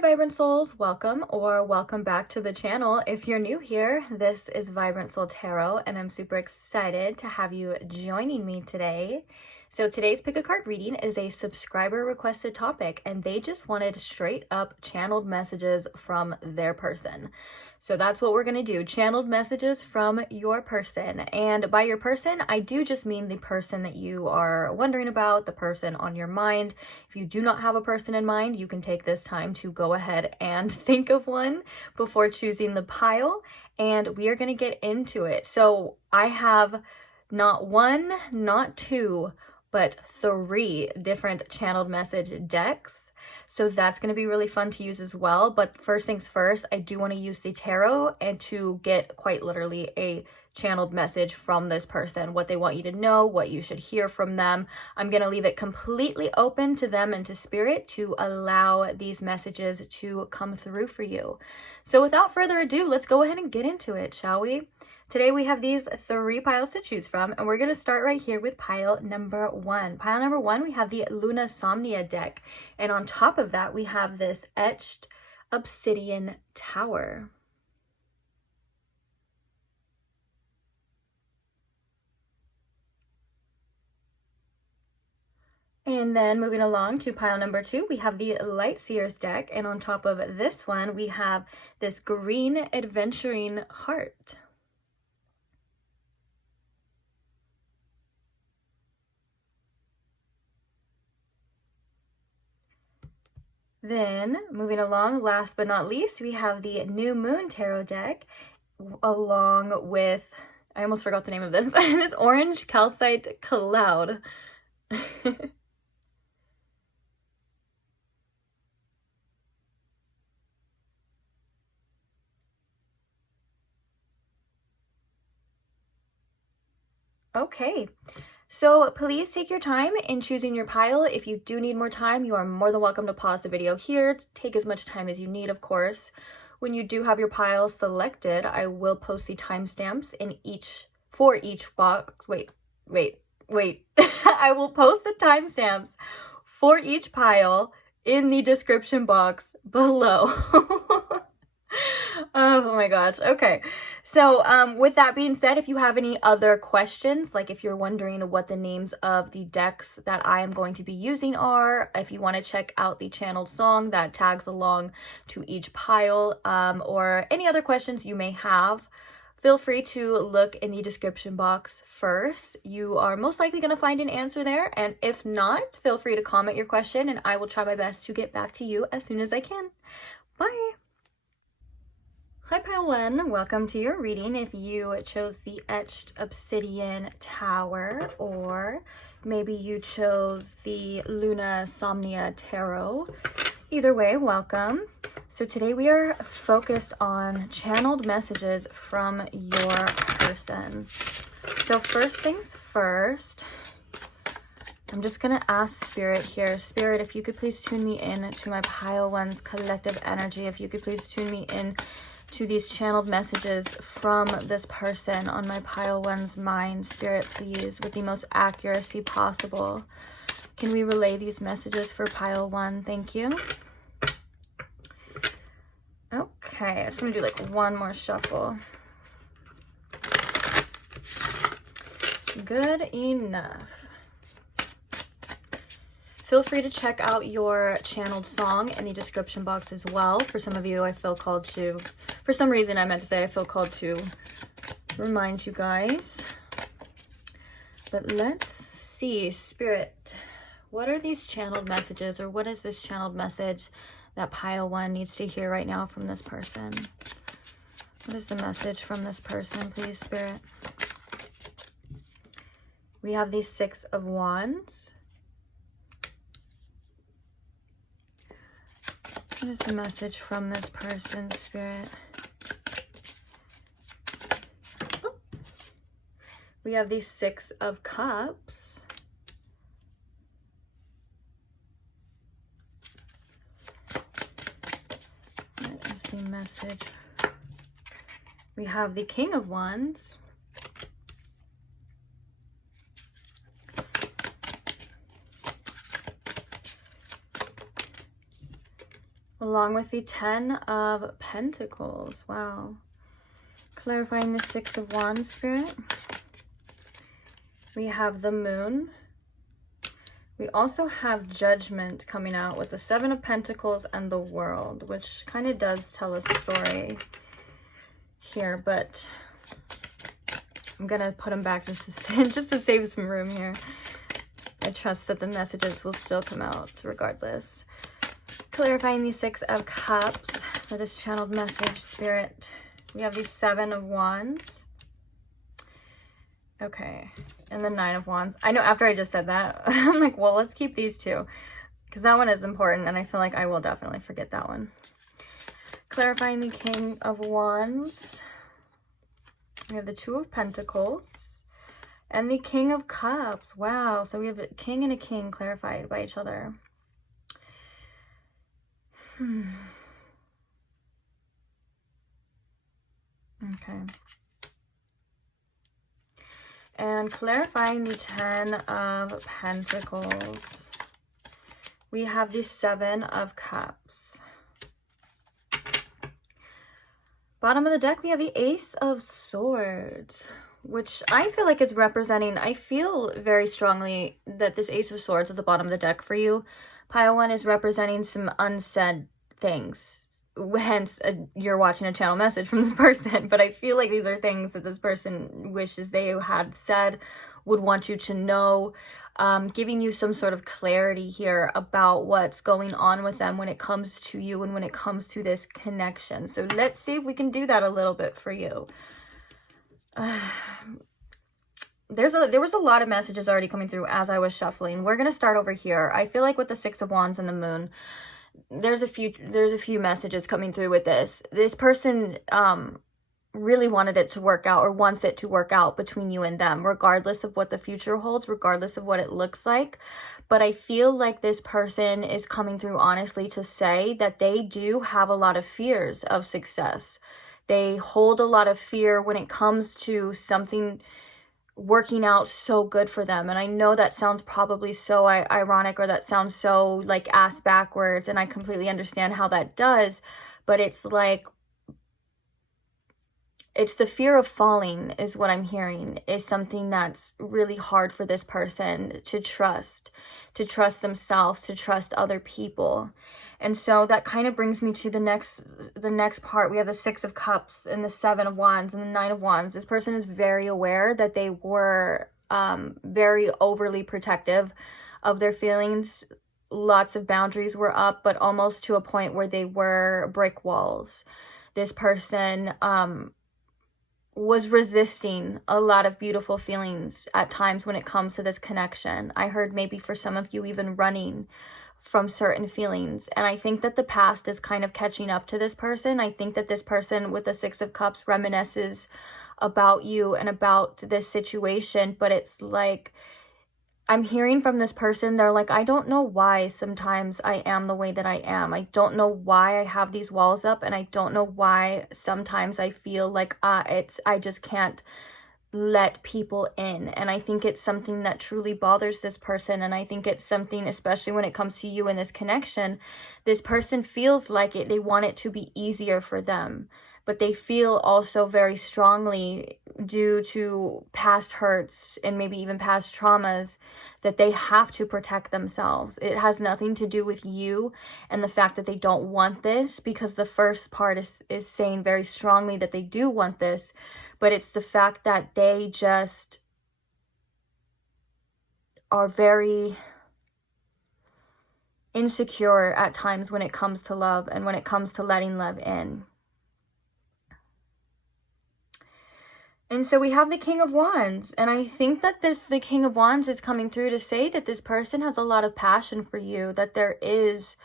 Vibrant Souls, welcome or welcome back to the channel. If you're new here, this is Vibrant Soul Tarot and I'm super excited to have you joining me today. So today's pick a card reading is a subscriber requested topic and they just wanted straight up channeled messages from their person. So that's what we're going to do, channeled messages from your person. And by your person, I do just mean the person that you are wondering about, the person on your mind. If you do not have a person in mind, you can take this time to go ahead and think of one before choosing the pile. And we are going to get into it. So I have not one, not two, but 3 different channeled message decks. So that's going to be really fun to use as well. But first things first, I do want to use the tarot and to get quite literally a channeled message from this person, what they want you to know, what you should hear from them. I'm going to leave it completely open to them and to spirit to allow these messages to come through for you. So without further ado, let's go ahead and get into it, shall we? Today we have these 3 piles to choose from, and we're going to start right here with pile number 1. Pile number 1, we have the Lunasomnia deck, and on top of that we have this etched obsidian tower. And then moving along to pile number 2, we have the Light Seers deck, and on top of this one we have this green adventuring heart. Then, moving along, last but not least, we have the New Moon Tarot deck, along with, I almost forgot the name of this, this orange calcite cloud. Okay. So please take your time in choosing your pile. If you do need more time, you are more than welcome to pause the video here. Take as much time as you need, of course. When you do have your pile selected, I will post the timestamps for each box. Wait. I will post the timestamps for each pile in the description box below. Oh my gosh. Okay. So with that being said, if you have any other questions, like if you're wondering what the names of the decks that I am going to be using are, if you want to check out the channeled song that tags along to each pile, or any other questions you may have, feel free to look in the description box first. You are most likely going to find an answer there. And if not, feel free to comment your question and I will try my best to get back to you as soon as I can. Bye. Hi pile 1, welcome to your reading. If you chose the etched obsidian tower, or maybe you chose the Lunasomnia tarot, either way, welcome. So today we are focused on channeled messages from your person. So first things first, I'm just going to ask Spirit here. Spirit, if you could please tune me in to my pile 1's collective energy. If you could please tune me in to these channeled messages from this person on my pile 1's mind. Spirit, please, with the most accuracy possible. Can we relay these messages for pile 1? Thank you. Okay, I just want to do like one more shuffle. Good enough. Feel free to check out your channeled song in the description box as well. For some of you, I feel called to, for some reason I meant to say I feel called to remind you guys. But let's see, Spirit, what are these channeled messages, or what is this channeled message that pile 1 needs to hear right now from this person? What is the message from this person, please, Spirit? We have the 6 of Wands. What is the message from this person, Spirit? We have the 6 of Cups. What is the message? We have the King of Wands. along with the 10 of Pentacles. Wow. Clarifying the 6 of Wands, Spirit. We have the Moon. We also have Judgment coming out with the 7 of Pentacles and the World, which kind of does tell a story here, but I'm gonna put them back just to save some room here. I trust that the messages will still come out regardless. Clarifying the 6 of Cups for this channeled message, Spirit. We have the 7 of Wands. Okay, and the 9 of Wands. I know after I just said that, I'm like, well, let's keep these two, because that one is important, and I feel like I will definitely forget that one. Clarifying the King of Wands. We have the 2 of Pentacles and the King of Cups. Wow, so we have a King and a King clarified by each other. Okay. And clarifying the 10 of Pentacles. We have the 7 of Cups. Bottom of the deck, we have the Ace of Swords, which I feel like it's representing, I feel very strongly that this Ace of Swords at the bottom of the deck for you, Pile 1, is representing some unsaid things. Hence, you're watching a channel message from this person, but I feel like these are things that this person wishes they had said, would want you to know, giving you some sort of clarity here about what's going on with them when it comes to you and when it comes to this connection. So let's see if we can do that a little bit for you. There was a lot of messages already coming through as I was shuffling. We're going to start over here. I feel like with the 6 of Wands and the Moon, there's a few messages coming through with this. This person really wanted it to work out, or wants it to work out between you and them, regardless of what the future holds, regardless of what it looks like. But I feel like this person is coming through honestly to say that they do have a lot of fears of success. They hold a lot of fear when it comes to something working out so good for them. And I know that sounds probably so ironic, or that sounds so like ass backwards, and I completely understand how that does, but it's like, it's the fear of falling is what I'm hearing, is something that's really hard for this person to trust themselves, to trust other people. And so that kind of brings me to the next part. We have the 6 of Cups and the 7 of Wands and the 9 of Wands. This person is very aware that they were very overly protective of their feelings. Lots of boundaries were up, but almost to a point where they were brick walls. This person was resisting a lot of beautiful feelings at times when it comes to this connection. I heard maybe for some of you even running from certain feelings. And I think that the past is kind of catching up to this person. I think that this person with the 6 of Cups reminisces about you and about this situation, but it's like, I'm hearing from this person, they're like, I don't know why sometimes I am the way that I am. I don't know why I have these walls up, and I don't know why sometimes I feel like I just can't let people in. And I think it's something that truly bothers this person, and I think it's something, especially when it comes to you in this connection, this person feels like they want it to be easier for them, but they feel also very strongly, due to past hurts and maybe even past traumas, that they have to protect themselves. It has nothing to do with you and the fact that they don't want this, because the first part is saying very strongly that they do want this, but it's the fact that they just are very insecure at times when it comes to love and when it comes to letting love in. And so we have the King of Wands, and I think that the King of Wands is coming through to say that this person has a lot of passion for you, that there is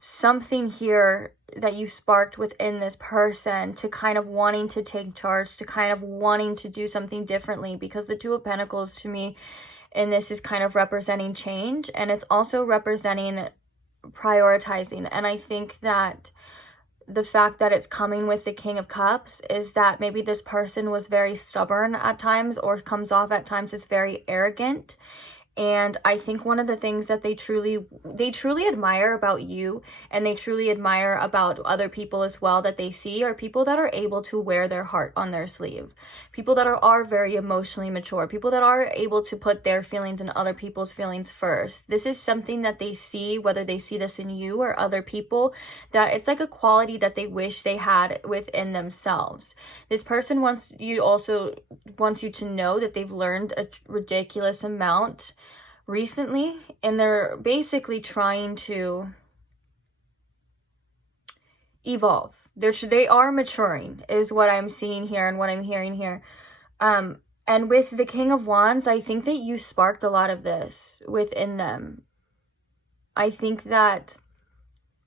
something here that you sparked within this person to kind of wanting to take charge, to kind of wanting to do something differently, because the 2 of Pentacles to me in this is kind of representing change, and it's also representing prioritizing. And I think that the fact that it's coming with the King of Cups is that maybe this person was very stubborn at times, or comes off at times as very arrogant. And I think one of the things that they truly admire about you, and they truly admire about other people as well that they see, are people that are able to wear their heart on their sleeve. People that are very emotionally mature. People that are able to put their feelings and other people's feelings first. This is something that they see, whether they see this in you or other people, that it's like a quality that they wish they had within themselves. This person wants you to know that they've learned a ridiculous amount recently, and they're basically trying to evolve. They are maturing, is what I'm seeing here and what I'm hearing here. And with the King of Wands, I think that you sparked a lot of this within them. I think that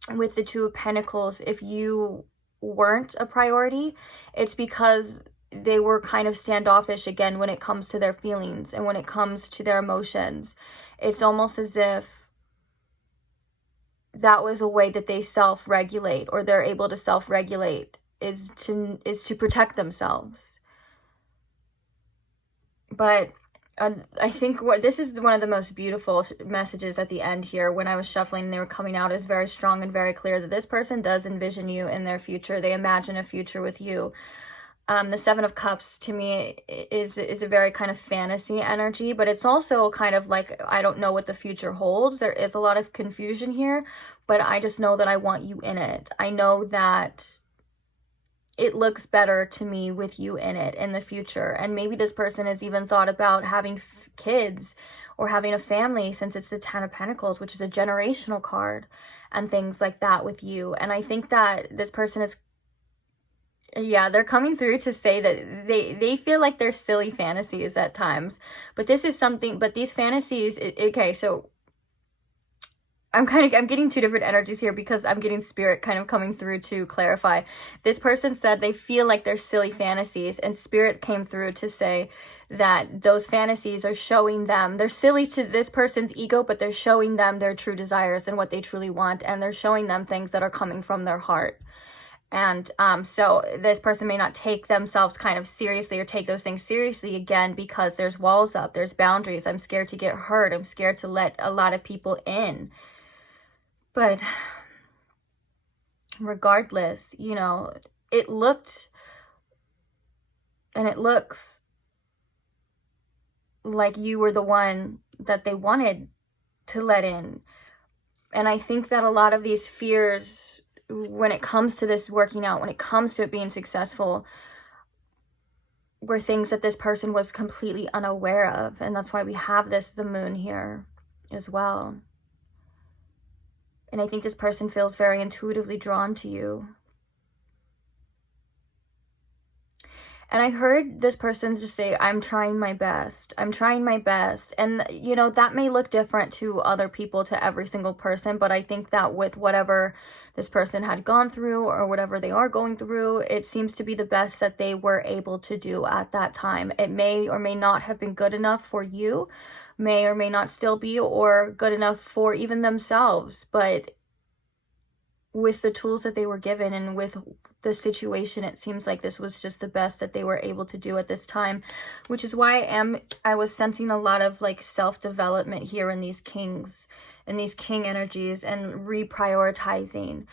with the Two of Pentacles, if you weren't a priority, it's because they were kind of standoffish again when it comes to their feelings and when it comes to their emotions. It's almost as if that was a way that they self-regulate, or they're able to self-regulate, is to protect themselves. But I think this is one of the most beautiful messages at the end here. When I was shuffling and they were coming out, is very strong and very clear that this person does envision you in their future. They imagine a future with you. The Seven of Cups to me is a very kind of fantasy energy, but it's also kind of like, I don't know what the future holds. There is a lot of confusion here, but I just know that I want you in it. I know that it looks better to me with you in it in the future. And maybe this person has even thought about having kids or having a family, since it's the Ten of Pentacles, which is a generational card, and things like that with you. And I think that this person is, yeah, they're coming through to say that they feel like they're silly fantasies at times. But this is something, but these fantasies, okay, so I'm getting two different energies here, because I'm getting spirit kind of coming through to clarify. This person said they feel like they're silly fantasies, and spirit came through to say that those fantasies are showing them, they're silly to this person's ego, but they're showing them their true desires and what they truly want, and they're showing them things that are coming from their heart. And so this person may not take themselves kind of seriously, or take those things seriously again, because there's walls up, there's boundaries. I'm scared to get hurt. I'm scared to let a lot of people in. But regardless, you know, it looked and it looks like you were the one that they wanted to let in. And I think that a lot of these fears, when it comes to this working out, when it comes to it being successful, were things that this person was completely unaware of. And that's why we have the moon here as well. And I think this person feels very intuitively drawn to you. And I heard this person just say, I'm trying my best. I'm trying my best. And, you know, that may look different to other people, to every single person. But I think that with whatever this person had gone through, or whatever they are going through, it seems to be the best that they were able to do at that time. It may or may not have been good enough for you, may or may not still be, or good enough for even themselves. But with the tools that they were given, and with the situation, it seems like this was just the best that they were able to do at this time, which is why I was sensing a lot of like self-development here in these kings, in these king energies, and prioritizing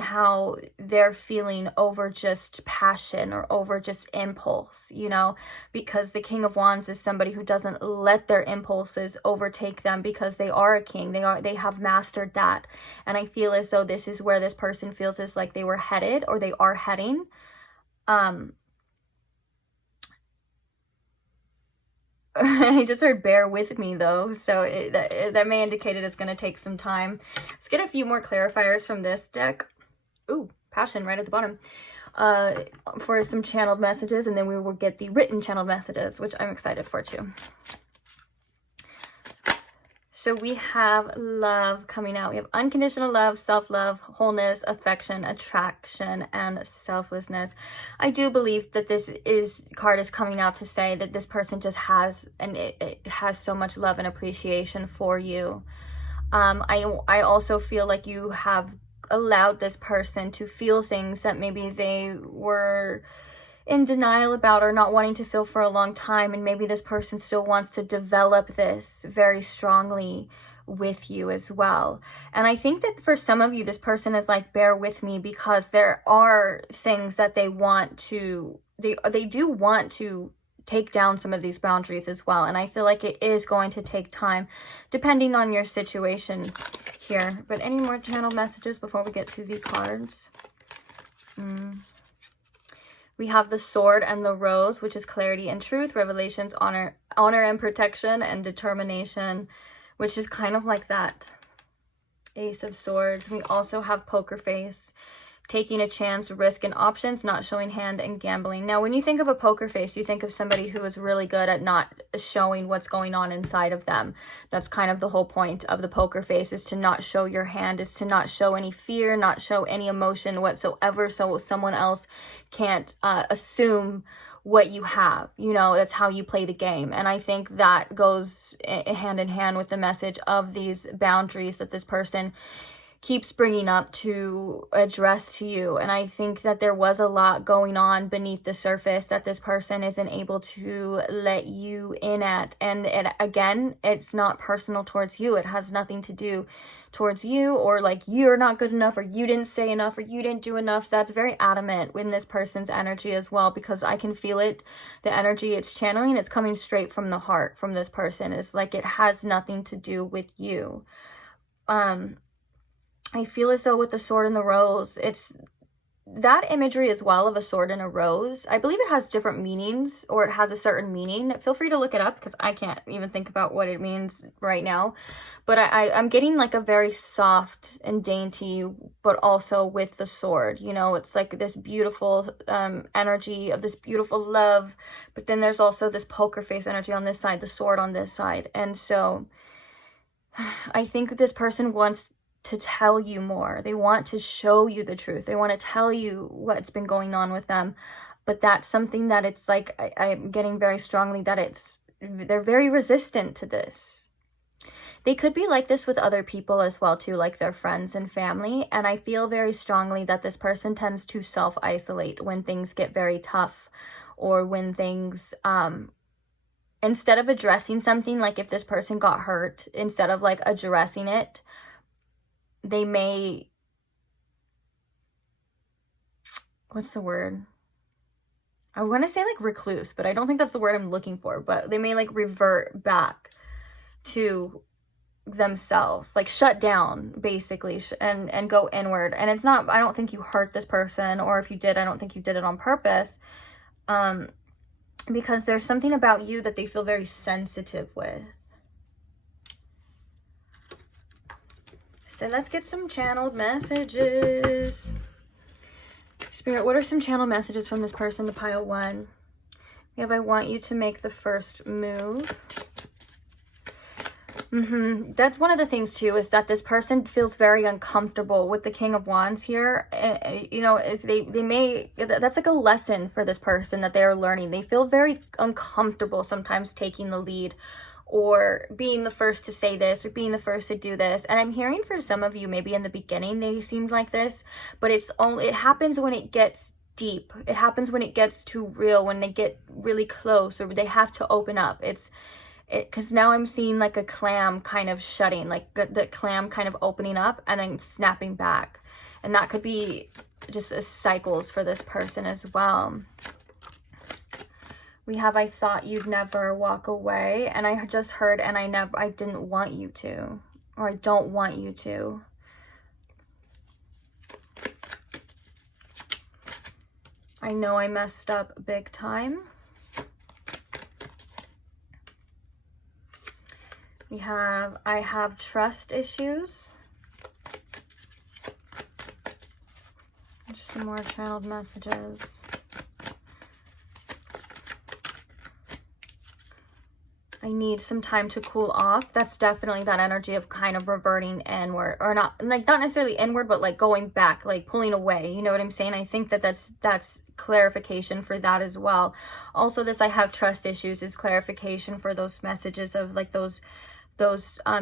how they're feeling over just passion or over just impulse, you know, because the King of Wands is somebody who doesn't let their impulses overtake them, because they are a king. They have mastered that. And I feel as though this is where this person feels as like they were headed, or they are heading. I just heard bear with me though, so that may indicate it is going to take some time. Let's get a few more clarifiers from this deck. Ooh, passion right at the bottom. For some channeled messages, and then we will get the written channeled messages, which I'm excited for too. So we have love coming out. We have unconditional love, self-love, wholeness, affection, attraction, and selflessness. I do believe that this card is coming out to say that this person just has, and it has so much love and appreciation for you. I also feel like you have allowed this person to feel things that maybe they were in denial about or not wanting to feel for a long time, and maybe this person still wants to develop this very strongly with you as well. And I think that for some of you, this person is like, bear with me, because there are things that they want to, they do want to take down some of these boundaries as well. And I feel like it is going to take time depending on your situation here. But any more channel messages before we get to the cards? We have the sword and the rose, which is clarity and truth, revelations, honor and protection, and determination, which is kind of like that Ace of Swords. We also have poker face, taking a chance, risk, and options, not showing hand, and gambling. Now, when you think of a poker face, you think of somebody who is really good at not showing what's going on inside of them. That's kind of the whole point of the poker face, is to not show your hand, is to not show any fear, not show any emotion whatsoever, so someone else can't assume what you have. You know, that's how you play the game. And I think that goes hand in hand with the message of these boundaries that this person keeps bringing up to address to you. And I think that there was a lot going on beneath the surface that this person isn't able to let you in at. And again, it's not personal towards you. It has nothing to do towards you, or like you're not good enough, or you didn't say enough, or you didn't do enough. That's very adamant in this person's energy as well, because I can feel it. The energy it's channeling, it's coming straight from the heart from this person. It's like it has nothing to do with you. I feel as though with the sword and the rose, it's that imagery as well of a sword and a rose. I believe it has different meanings, or it has a certain meaning. Feel free to look it up, because I can't even think about what it means right now. But I'm getting like a very soft and dainty, but also with the sword. You know, it's like this beautiful energy of this beautiful love. But then there's also this poker face energy on this side, the sword on this side. And so I think this person wants to tell you more. They want to show you the truth. They want to tell you what's been going on with them. But that's something that it's like, I'm getting very strongly that they're very resistant to this. They could be like this with other people as well too, like their friends and family. And I feel very strongly that this person tends to self-isolate when things get very tough, or when things, instead of addressing something, like if this person got hurt, instead of like addressing it, they may, what's the word? I want to say like recluse, but I don't think that's the word I'm looking for. But they may like revert back to themselves, like shut down basically, and go inward. And it's not, I don't think you hurt this person, or if you did, I don't think you did it on purpose. Because there's something about you that they feel very sensitive with. So let's get some channeled messages. Spirit, what are some channel messages from this person to pile one? We have, I want you to make the first move. That's one of the things too, is that this person feels very uncomfortable with the King of Wands here. You know, if they may, that's like a lesson for this person that they are learning. They feel very uncomfortable sometimes taking the lead, or being the first to say this, or being the first to do this. And I'm hearing for some of you, maybe in the beginning they seemed like this, but it happens when it gets deep. It happens when it gets too real, when they get really close, or they have to open up. Because now I'm seeing like a clam kind of shutting, like the clam kind of opening up and then snapping back. And that could be just cycles for this person as well. We have, I thought you'd never walk away. And I just heard, and I didn't want you to, or I don't want you to. I know I messed up big time. We have, I have trust issues. Just some more channeled messages. I need some time to cool off. That's definitely that energy of kind of reverting inward, or not necessarily inward, but like going back, like pulling away. You know what I'm saying? I think that that's clarification for that as well. Also, this I have trust issues is clarification for those messages of like those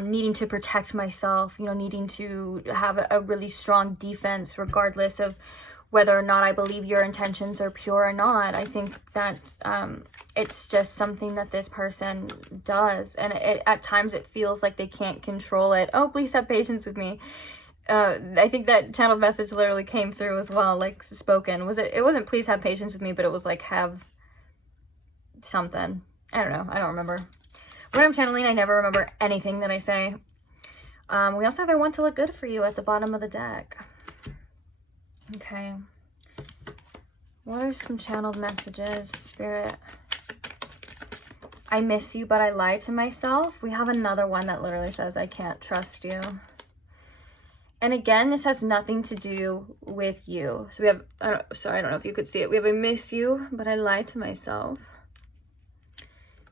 needing to protect myself, you know, needing to have a really strong defense regardless of whether or not I believe your intentions are pure or not. I think that it's just something that this person does. And at times it feels like they can't control it. Oh, please have patience with me. I think that channel message literally came through as well, like spoken. It wasn't please have patience with me, but it was like have something. I don't know. I don't remember. When I'm channeling, I never remember anything that I say. We also have I want to look good for you at the bottom of the deck. Okay. What are some channeled messages, Spirit? I miss you, but I lie to myself. We have another one that literally says, I can't trust you. And again, this has nothing to do with you. So we have, sorry, I don't know if you could see it. We have I miss you, but I lie to myself.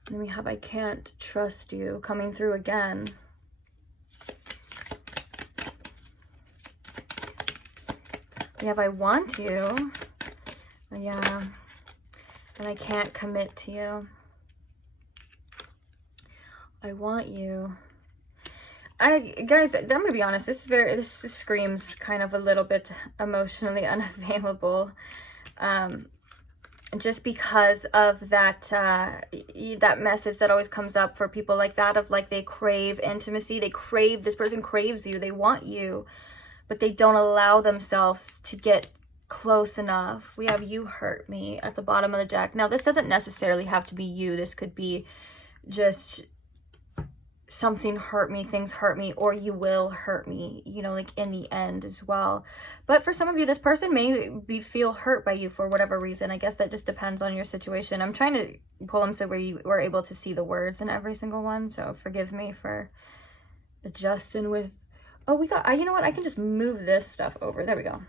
And then we have I can't trust you coming through again. We have I want you. Yeah. And I can't commit to you. I want you. Guys, I'm gonna be honest, this screams kind of a little bit emotionally unavailable. Just because of that that message that always comes up for people like that, of like they crave intimacy, this person craves you, they want you, but they don't allow themselves to get close enough. We have you hurt me at the bottom of the deck. Now, this doesn't necessarily have to be you. This could be just something hurt me, things hurt me, or you will hurt me, you know, like in the end as well. But for some of you, this person may feel hurt by you for whatever reason. I guess that just depends on your situation. I'm trying to pull them so where you were able to see the words in every single one. So forgive me for adjusting with, oh, we got, you know what? I can just move this stuff over. There we go.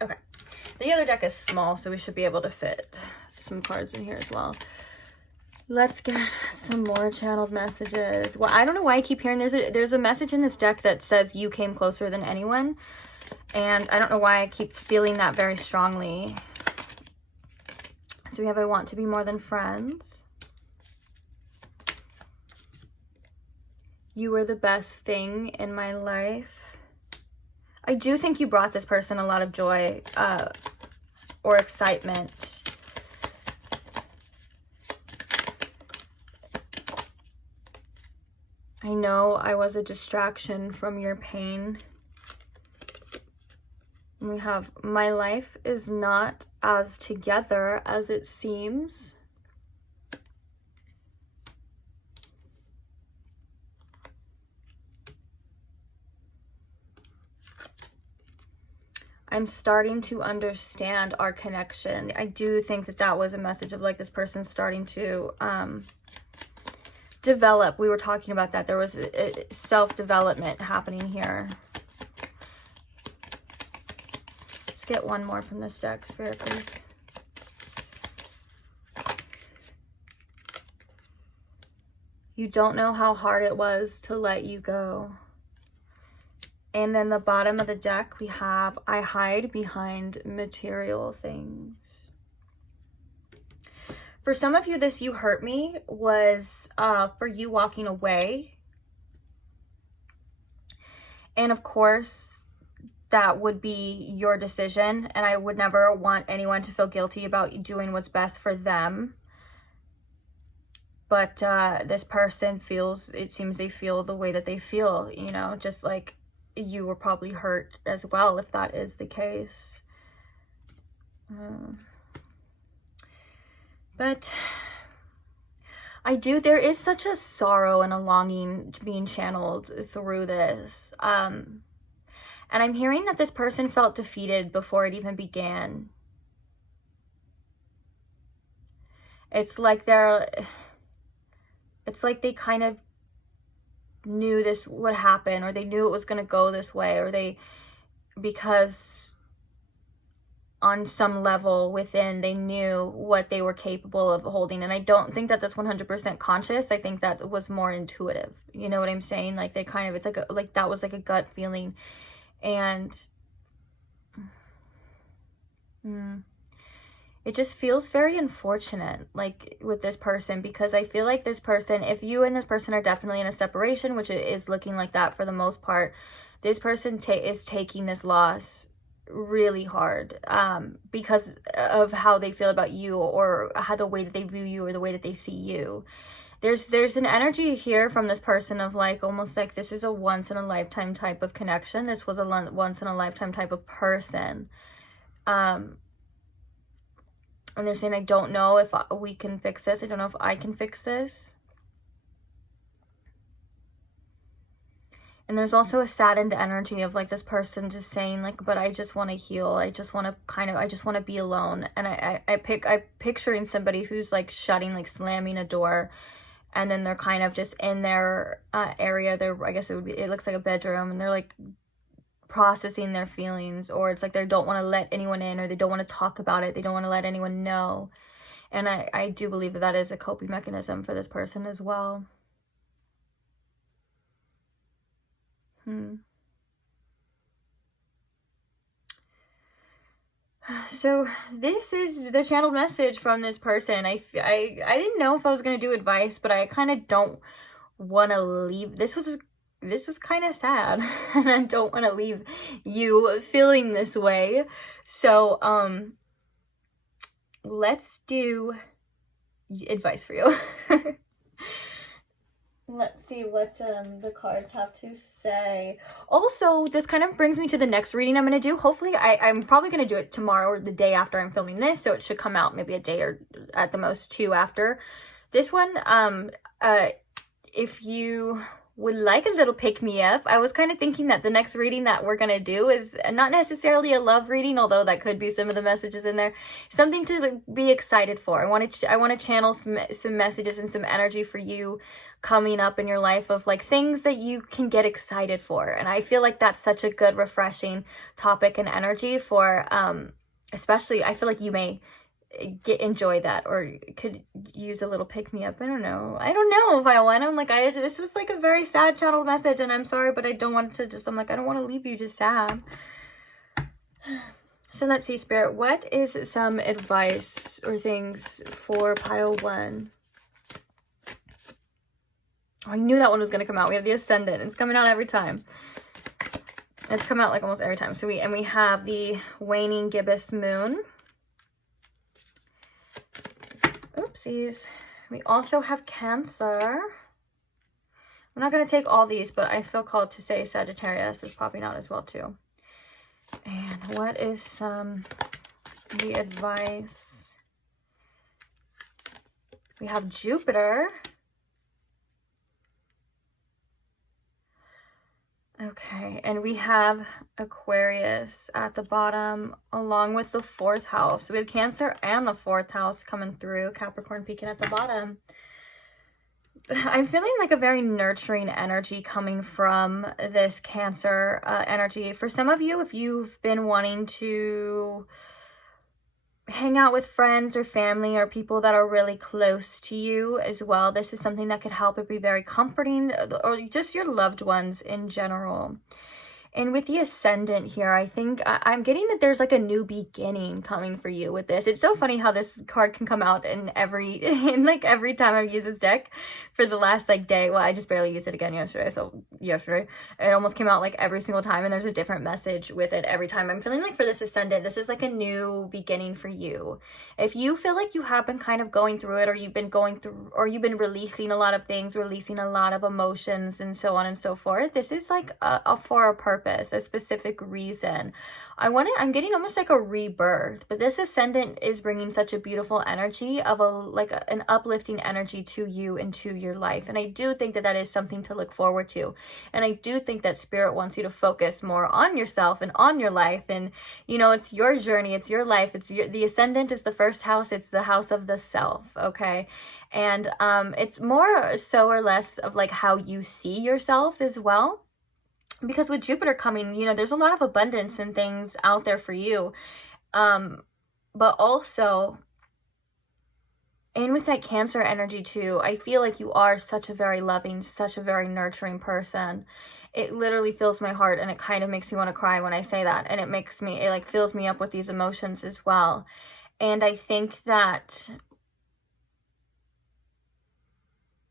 Okay. The other deck is small, so we should be able to fit some cards in here as well. Let's get some more channeled messages. Well, I don't know why I keep hearing there's a message in this deck that says you came closer than anyone. And I don't know why I keep feeling that very strongly. So we have I want to be more than friends. You were the best thing in my life. I do think you brought this person a lot of joy or excitement. I know I was a distraction from your pain. And we have my life is not as together as it seems. I'm starting to understand our connection. I do think that that was a message of like this person starting to develop. We were talking about that. There was a self-development happening here. Let's get one more from this deck, Spirit, please. You don't know how hard it was to let you go. And then the bottom of the deck, we have, I hide behind material things. For some of you, this you hurt me was for you walking away. And of course, that would be your decision. And I would never want anyone to feel guilty about doing what's best for them. But this person feels, it seems they feel the way that they feel, you know, just like you were probably hurt as well, if that is the case. But there is such a sorrow and a longing being channeled through this. And I'm hearing that this person felt defeated before it even began. It's like they kind of knew this would happen, or they knew it was going to go this way, or because on some level within they knew what they were capable of holding. And I don't think that that's 100% conscious. I think that was more intuitive. You know what I'm saying? Like they kind of, it's like that was like a gut feeling. And it just feels very unfortunate, like, with this person, because I feel like this person, if you and this person are definitely in a separation, which it is looking like that for the most part, this person is taking this loss really hard, because of how they feel about you, or how the way that they view you, or the way that they see you. There's an energy here from this person of, like, almost like this is a once in a lifetime type of connection. This was a once in a lifetime type of person. And they're saying, I don't know if we can fix this. I don't know if I can fix this. And there's also a saddened energy of, like, this person just saying, like, but I just want to heal. I just want to I just want to be alone. And I'm picturing somebody who's, like, shutting, like, slamming a door. And then they're kind of just in their area. I guess it looks like a bedroom. And they're, like, processing their feelings, or it's like they don't want to let anyone in, or they don't want to talk about it, they don't want to let anyone know. And I do believe that that is a coping mechanism for this person as well. So this is the channeled message from this person. I didn't know if I was going to do advice, but I kind of don't want to leave. This was kind of sad, and I don't want to leave you feeling this way. So, let's do advice for you. Let's see what the cards have to say. Also, this kind of brings me to the next reading I'm going to do. Hopefully, I'm probably going to do it tomorrow or the day after I'm filming this, so it should come out maybe a day or at the most 2 after. This one, if you would like a little pick-me-up, I was kind of thinking that the next reading that we're going to do is not necessarily a love reading, although that could be some of the messages in there. Something to be excited for. I want to channel some messages and some energy for you coming up in your life of, like, things that you can get excited for. And I feel like that's such a good, refreshing topic and energy for, especially, I feel like you may enjoy that, or could use a little pick-me-up. I don't know if I want them. Like, this was like a very sad channeled message, and I'm sorry, but I don't want to just, I'm like, I don't want to leave you just sad. So let's see, Spirit, what is some advice or things for pile 1? Oh, I knew that one was going to come out. We have the Ascendant. It's coming out every time. It's come out like almost every time. So we have the waning gibbous moon. Oopsies. We also have Cancer. I'm not going to take all these, but I feel called to say Sagittarius is popping out as well too. And what is the advice? We have Jupiter. Okay, and we have Aquarius at the bottom, along with the 4th house. So we have Cancer and the 4th house coming through, Capricorn peeking at the bottom. I'm feeling like a very nurturing energy coming from this Cancer energy. For some of you, if you've been wanting to hang out with friends or family or people that are really close to you as well, this is something that could help it be very comforting, or just your loved ones in general. And with the Ascendant here, I think I'm getting that there's like a new beginning coming for you with this. It's so funny how this card can come out in every time I've used this deck for the last like day. Well, I just barely used it again yesterday. So yesterday it almost came out like every single time, and there's a different message with it every time. I'm feeling like for this Ascendant, this is like a new beginning for you. If you feel like you have been kind of going through it, or you've been releasing a lot of things, releasing a lot of emotions and so on and so forth, this is like for a purpose. A specific reason. I'm getting almost like a rebirth, but this Ascendant is bringing such a beautiful energy of an uplifting energy to you and to your life. And I do think that that is something to look forward to. And I do think that Spirit wants you to focus more on yourself and on your life. And, you know, it's your journey, it's your life. The Ascendant is the 1st house. It's the house of the self. Okay. And, it's more so or less of like how you see yourself as well. Because with Jupiter coming, you know, there's a lot of abundance and things out there for you. But also, and with that Cancer energy too, I feel like you are such a very loving, such a very nurturing person. It literally fills my heart, and it kind of makes me want to cry when I say that. And it like fills me up with these emotions as well. And I think that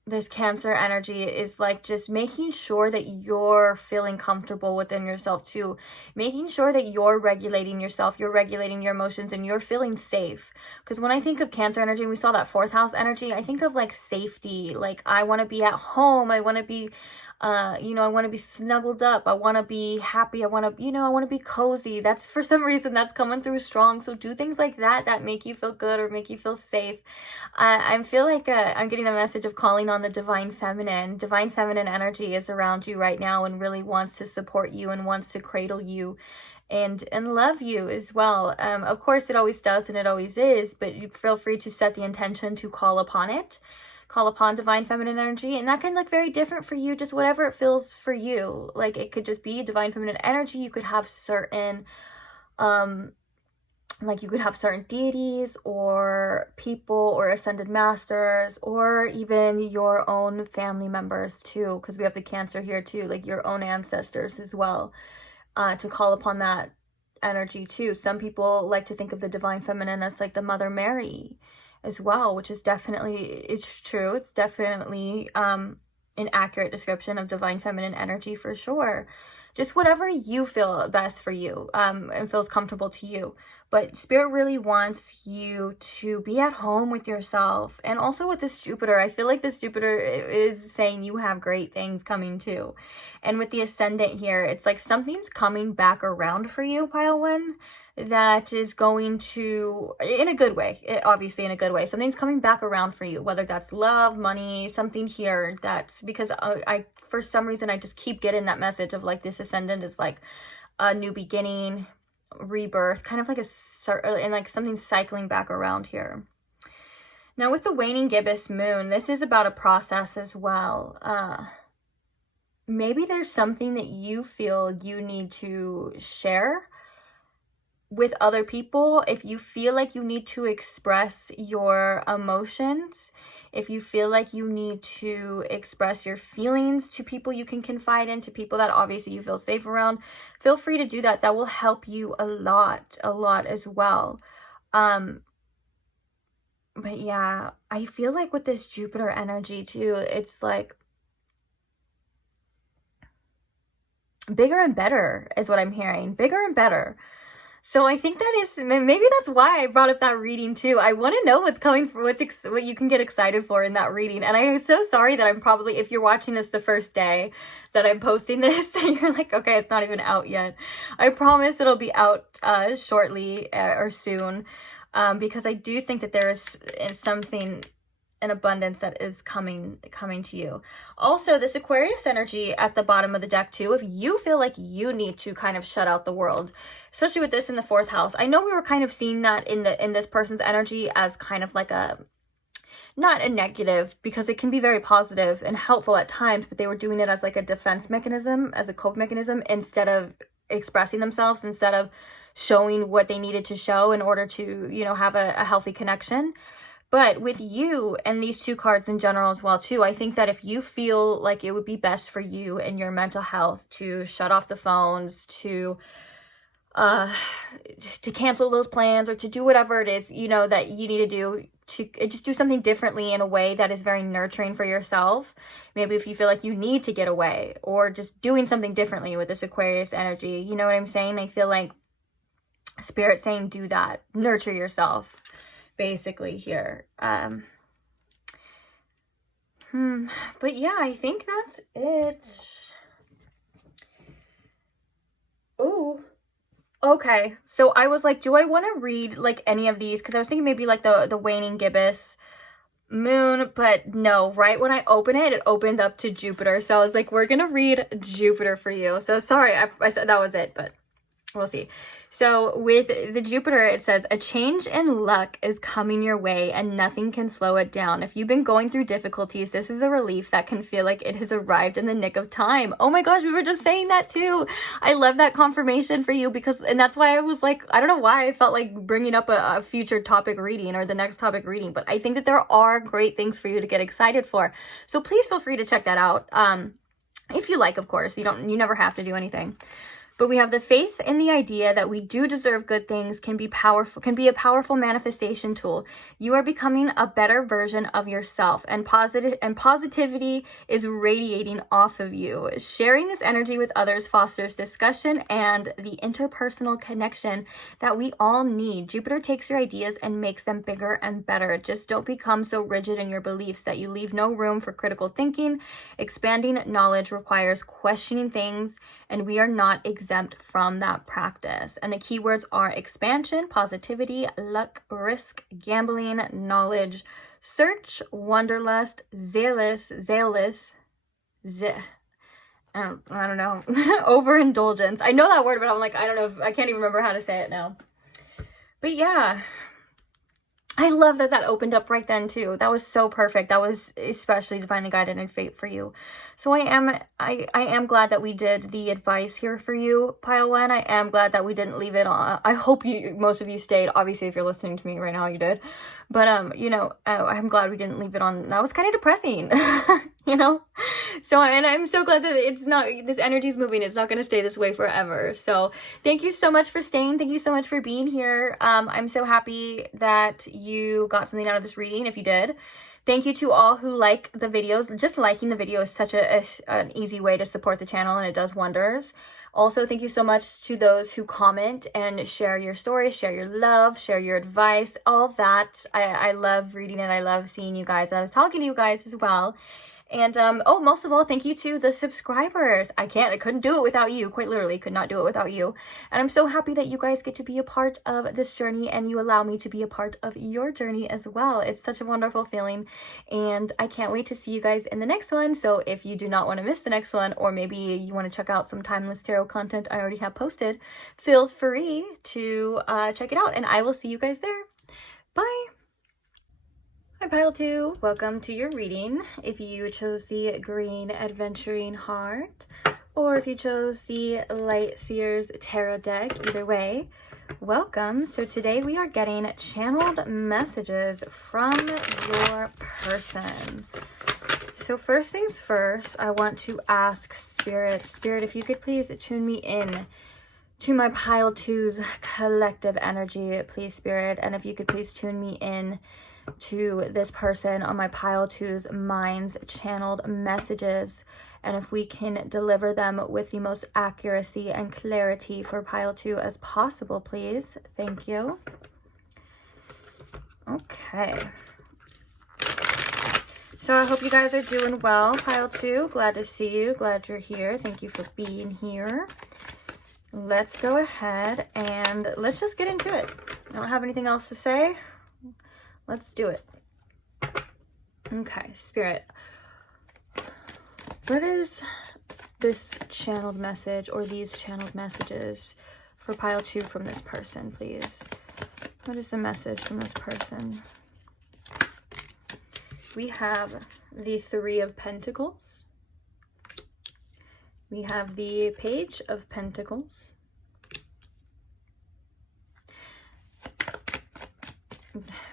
this Cancer energy is like just making sure that you're feeling comfortable within yourself too. Making sure that you're regulating yourself, you're regulating your emotions, and you're feeling safe. Because when I think of Cancer energy, we saw that 4th house energy, I think of like safety. Like I want to be at home. I want to be I want to be snuggled up. I want to be happy. I want to, I want to be cozy. That's, for some reason, that's coming through strong. So do things like that make you feel good or make you feel safe. I feel like I'm getting a message of calling on the divine feminine. Divine feminine energy is around you right now and really wants to support you and wants to cradle you and love you as well. Of course, it always does and it always is, but you feel free to set the intention to call upon it. Call upon divine feminine energy, and that can look very different for you, just whatever it feels for you. Like it could just be divine feminine energy. You could have certain you could have certain deities or people or ascended masters or even your own family members too, because we have the Cancer here too, like your own ancestors as well, to call upon that energy too. Some people like to think of the divine feminine as like the Mother Mary as well, which is definitely, it's true. It's definitely an accurate description of divine feminine energy for sure. Just whatever you feel best for you and feels comfortable to you. But Spirit really wants you to be at home with yourself. And also with this Jupiter, I feel like this Jupiter is saying you have great things coming too. And with the Ascendant here, it's like something's coming back around for you, Pile 1. That is going to, in a good way, obviously in a good way, something's coming back around for you, whether that's love, money, something here. That's because I for some reason, I just keep getting that message of like this Ascendant is like a new beginning, rebirth, kind of like and like something cycling back around here. Now with the waning gibbous moon, this is about a process as well. Maybe there's something that you feel you need to share with other people. If you feel like you need to express your emotions, if you feel like you need to express your feelings to people you can confide in, to people that obviously you feel safe around, feel free to do that. That will help you a lot as well. But yeah, I feel like with this Jupiter energy too, it's like bigger and better is what I'm hearing. Bigger and better. So I think that is, maybe that's why I brought up that reading too. I want to know what's coming for, what you can get excited for in that reading. And I am so sorry that I'm probably, if you're watching this the first day that I'm posting this, that you're like, okay, it's not even out yet. I promise it'll be out shortly or soon, because I do think that there is something in abundance that is coming to you. Also, this Aquarius energy at the bottom of the deck too, if you feel like you need to kind of shut out the world, especially with this in the 4th house. I know we were kind of seeing that in this person's energy as kind of like not a negative, because it can be very positive and helpful at times, but they were doing it as like a defense mechanism, as a cope mechanism, instead of expressing themselves, instead of showing what they needed to show in order to, have a healthy connection. But with you and these 2 cards in general as well too, I think that if you feel like it would be best for you and your mental health to shut off the phones, to cancel those plans, or to do whatever it is, that you need to do, to just do something differently in a way that is very nurturing for yourself. Maybe if you feel like you need to get away, or just doing something differently with this Aquarius energy, you know what I'm saying? I feel like Spirit saying do that, nurture yourself. Basically here. But yeah, I think that's it. Oh, okay. So I was like, do I want to read like any of these? Because I was thinking maybe like the waning gibbous moon, but no, right when I opened it opened up to Jupiter. So I was like, we're gonna read Jupiter for you. So sorry, I said that was it, but we'll see. So with the Jupiter, it says, a change in luck is coming your way and nothing can slow it down. If you've been going through difficulties, this is a relief that can feel like it has arrived in the nick of time. Oh my gosh, we were just saying that too. I love that confirmation for you, and that's why I was like, I don't know why I felt like bringing up a future topic reading or the next topic reading, but I think that there are great things for you to get excited for. So please feel free to check that out. If you like, of course, you never have to do anything. But we have the faith in the idea that we do deserve good things can be a powerful manifestation tool. You are becoming a better version of yourself, and positivity is radiating off of you. Sharing this energy with others fosters discussion and the interpersonal connection that we all need. Jupiter takes your ideas and makes them bigger and better. Just don't become so rigid in your beliefs that you leave no room for critical thinking. Expanding knowledge requires questioning things, and we are not exempt from that practice. And the keywords are expansion, positivity, luck, risk, gambling, knowledge, search, wanderlust, I don't know, overindulgence. I know that word, but I'm like, I don't know, I can't even remember how to say it now. But yeah, I love that that opened up right then too. That was so perfect. That was especially divinely guided and fate for you. So I am glad that we did the advice here for you, Pile 1. I am glad that we didn't leave it on. I hope most of you stayed. Obviously, if you're listening to me right now, you did. But you know, I'm glad we didn't leave it on. That was kind of depressing, you know. So, and I'm so glad that it's not, this energy's moving. It's not going to stay this way forever. So thank you so much for staying. Thank you so much for being here. I'm so happy that you got something out of this reading, if you did. Thank you to all who like the videos. Just liking the video is such an easy way to support the channel, and it does wonders. Also, thank you so much to those who comment and share your stories, share your love, share your advice, all that. I love reading it. I love seeing you guys. I was talking to you guys as well. And, oh, most of all, thank you to the subscribers. I couldn't do it without you. Quite literally could not do it without you. And I'm so happy that you guys get to be a part of this journey, and you allow me to be a part of your journey as well. It's such a wonderful feeling, and I can't wait to see you guys in the next one. So if you do not want to miss the next one, or maybe you want to check out some timeless tarot content I already have posted, feel free to check it out, and I will see you guys there. Bye. Hi Pile 2, welcome to your reading. If you chose the green adventuring heart, or if you chose the light seers tarot deck, either way, welcome. So today we are getting channeled messages from your person. So first things first, I want to ask Spirit, if you could please tune me in to my Pile 2's collective energy, please Spirit. And if you could please tune me in to this person on my Pile 2's mind's channeled messages, and if we can deliver them with the most accuracy and clarity for Pile 2 as possible, please. Thank you. Okay. So I hope you guys are doing well, Pile 2. Glad to see you. Glad you're here. Thank you for being here. Let's go ahead and let's just get into it. I don't have anything else to say. Let's do it. Okay, Spirit. What is this channeled message, or these channeled messages for Pile 2 from this person, please? What is the message from this person? We have the Three of Pentacles. We have the Page of Pentacles.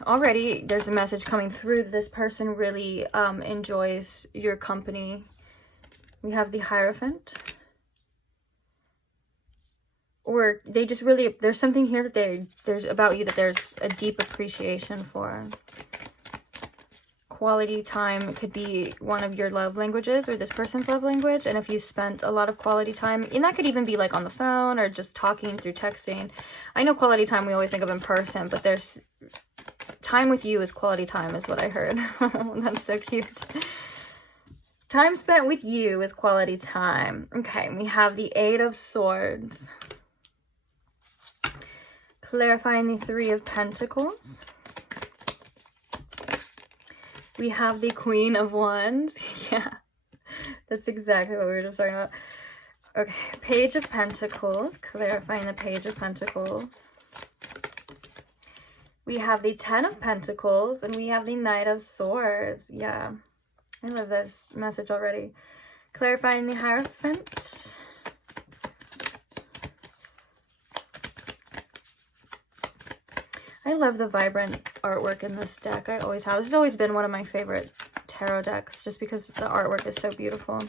Already there's a message coming through. This person really enjoys your company. We have the Hierophant. Or they just really, there's something here that there's about you that there's a deep appreciation for. Quality time could be one of your love languages, or this person's love language. And if you spent a lot of quality time, and that could even be like on the phone or just talking through texting. I know quality time we always think of in person, but there's time with you is quality time, is what I heard. That's so cute. Time spent with you is quality time. Okay, we have the Eight of Swords. Clarifying the Three of Pentacles. We have the Queen of Wands. Yeah, that's exactly what we were just talking about. Okay, Page of Pentacles. Clarifying the Page of Pentacles. We have the Ten of Pentacles, and we have the Knight of Swords. Yeah, I love this message already. Clarifying the Hierophant. I love the vibrant artwork in this deck. I always have. This has always been one of my favorite tarot decks, just because the artwork is so beautiful.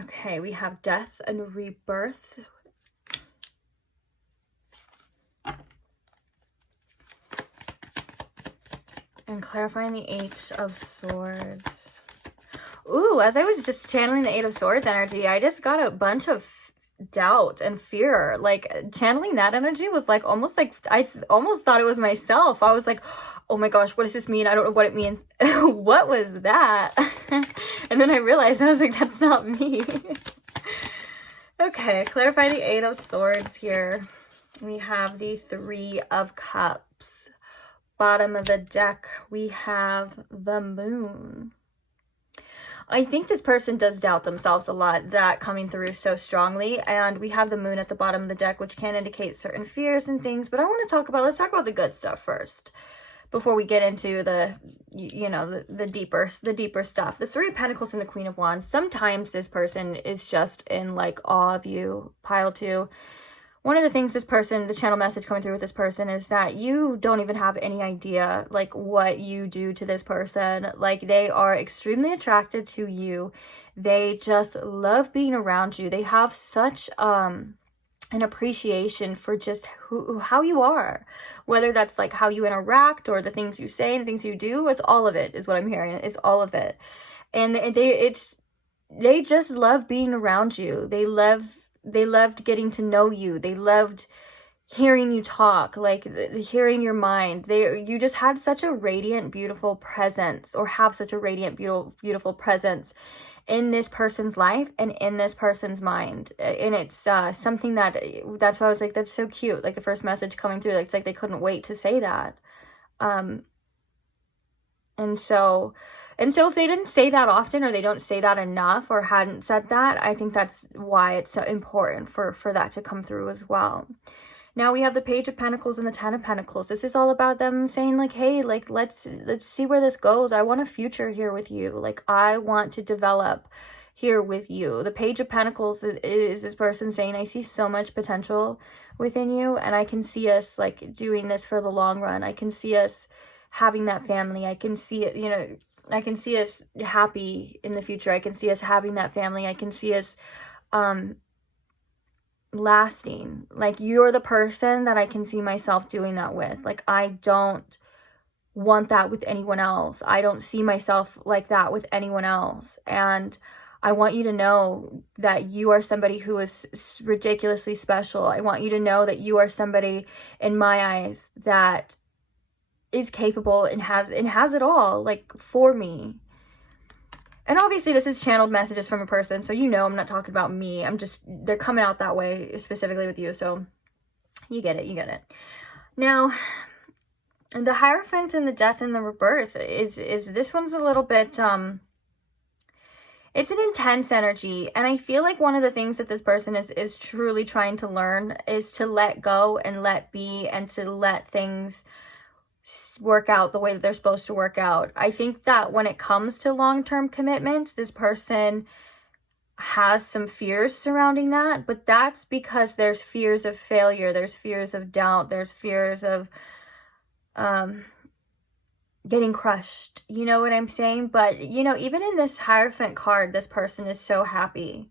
Okay, we have death and rebirth. And clarifying the Eight of Swords. Ooh, as I was just channeling the Eight of Swords energy, I just got a bunch of doubt and fear. Like, channeling that energy was like almost like I almost thought it was myself. I was like, oh my gosh, what does this mean? I don't know what it means. What was that? And then I realized, I was like, that's not me. Okay, clarify the Eight of Swords here. We have the Three of Cups. Bottom of the deck, we have the Moon. I think this person does doubt themselves a lot, that coming through so strongly. And we have the Moon at the bottom of the deck, which can indicate certain fears and things. But I want to talk about, let's talk about the good stuff first, before we get into the, you know, the deeper stuff. The Three of Pentacles and the Queen of Wands. Sometimes this person is just in like awe of you. Pile 2. One of the things this person, the channel message coming through with this person, is that you don't even have any idea like what you do to this person. Like, they are extremely attracted to you. They just love being around you. They have such an appreciation for just how you are, whether that's like how you interact or the things you say and things you do. It's all of it is what I'm hearing. It's all of it. And they just love being around you. They loved getting to know you. They loved hearing you talk, like hearing your mind. You just had such a radiant, beautiful presence, or have such a radiant, beautiful presence in this person's life and in this person's mind. And it's something that's why I was like, that's so cute. Like the first message coming through, like, it's like they couldn't wait to say that. And so if they didn't say that often, or they don't say that enough, or hadn't said that, I think that's why it's so important for that to come through as well. Now we have the Page of Pentacles and the Ten of Pentacles. This is all about them saying like, hey, like, let's see where this goes. I want a future here with you. Like, I want to develop here with you. The Page of Pentacles is this person saying, I see so much potential within you, and I can see us like doing this for the long run. I can see us having that family. I can see it, you know, I can see us happy in the future. I can see us having that family. I can see us lasting. Like, you're the person that I can see myself doing that with. Like, I don't want that with anyone else. I don't see myself like that with anyone else. And I want you to know that you are somebody who is ridiculously special. I want you to know that you are somebody, in my eyes, that is capable and has it all, like, for me. And obviously this is channeled messages from a person, so you know I'm not talking about me. They're coming out that way specifically with you, so you get it. Now, the Hierophant and the Death and the Rebirth is this one's a little bit it's an intense energy, and I feel like one of the things that this person is truly trying to learn is to let go and let be, and to let things work out the way that they're supposed to work out. I think that when it comes to long-term commitments, this person has some fears surrounding that, but that's because there's fears of failure, there's fears of doubt, there's fears of getting crushed, you know what I'm saying? But, you know, even in this Hierophant card, this person is so happy.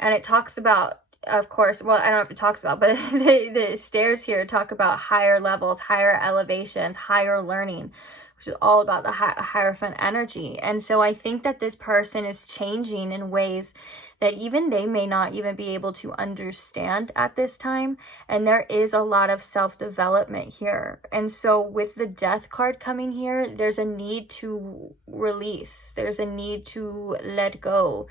And it talks about, of course, well, I don't know if it talks about, but the stairs here talk about higher levels, higher elevations, higher learning, which is all about the Hierophant energy. And so I think that this person is changing in ways that even they may not even be able to understand at this time. And there is a lot of self-development here. And so with the Death card coming here, there's a need to release. There's a need to let go.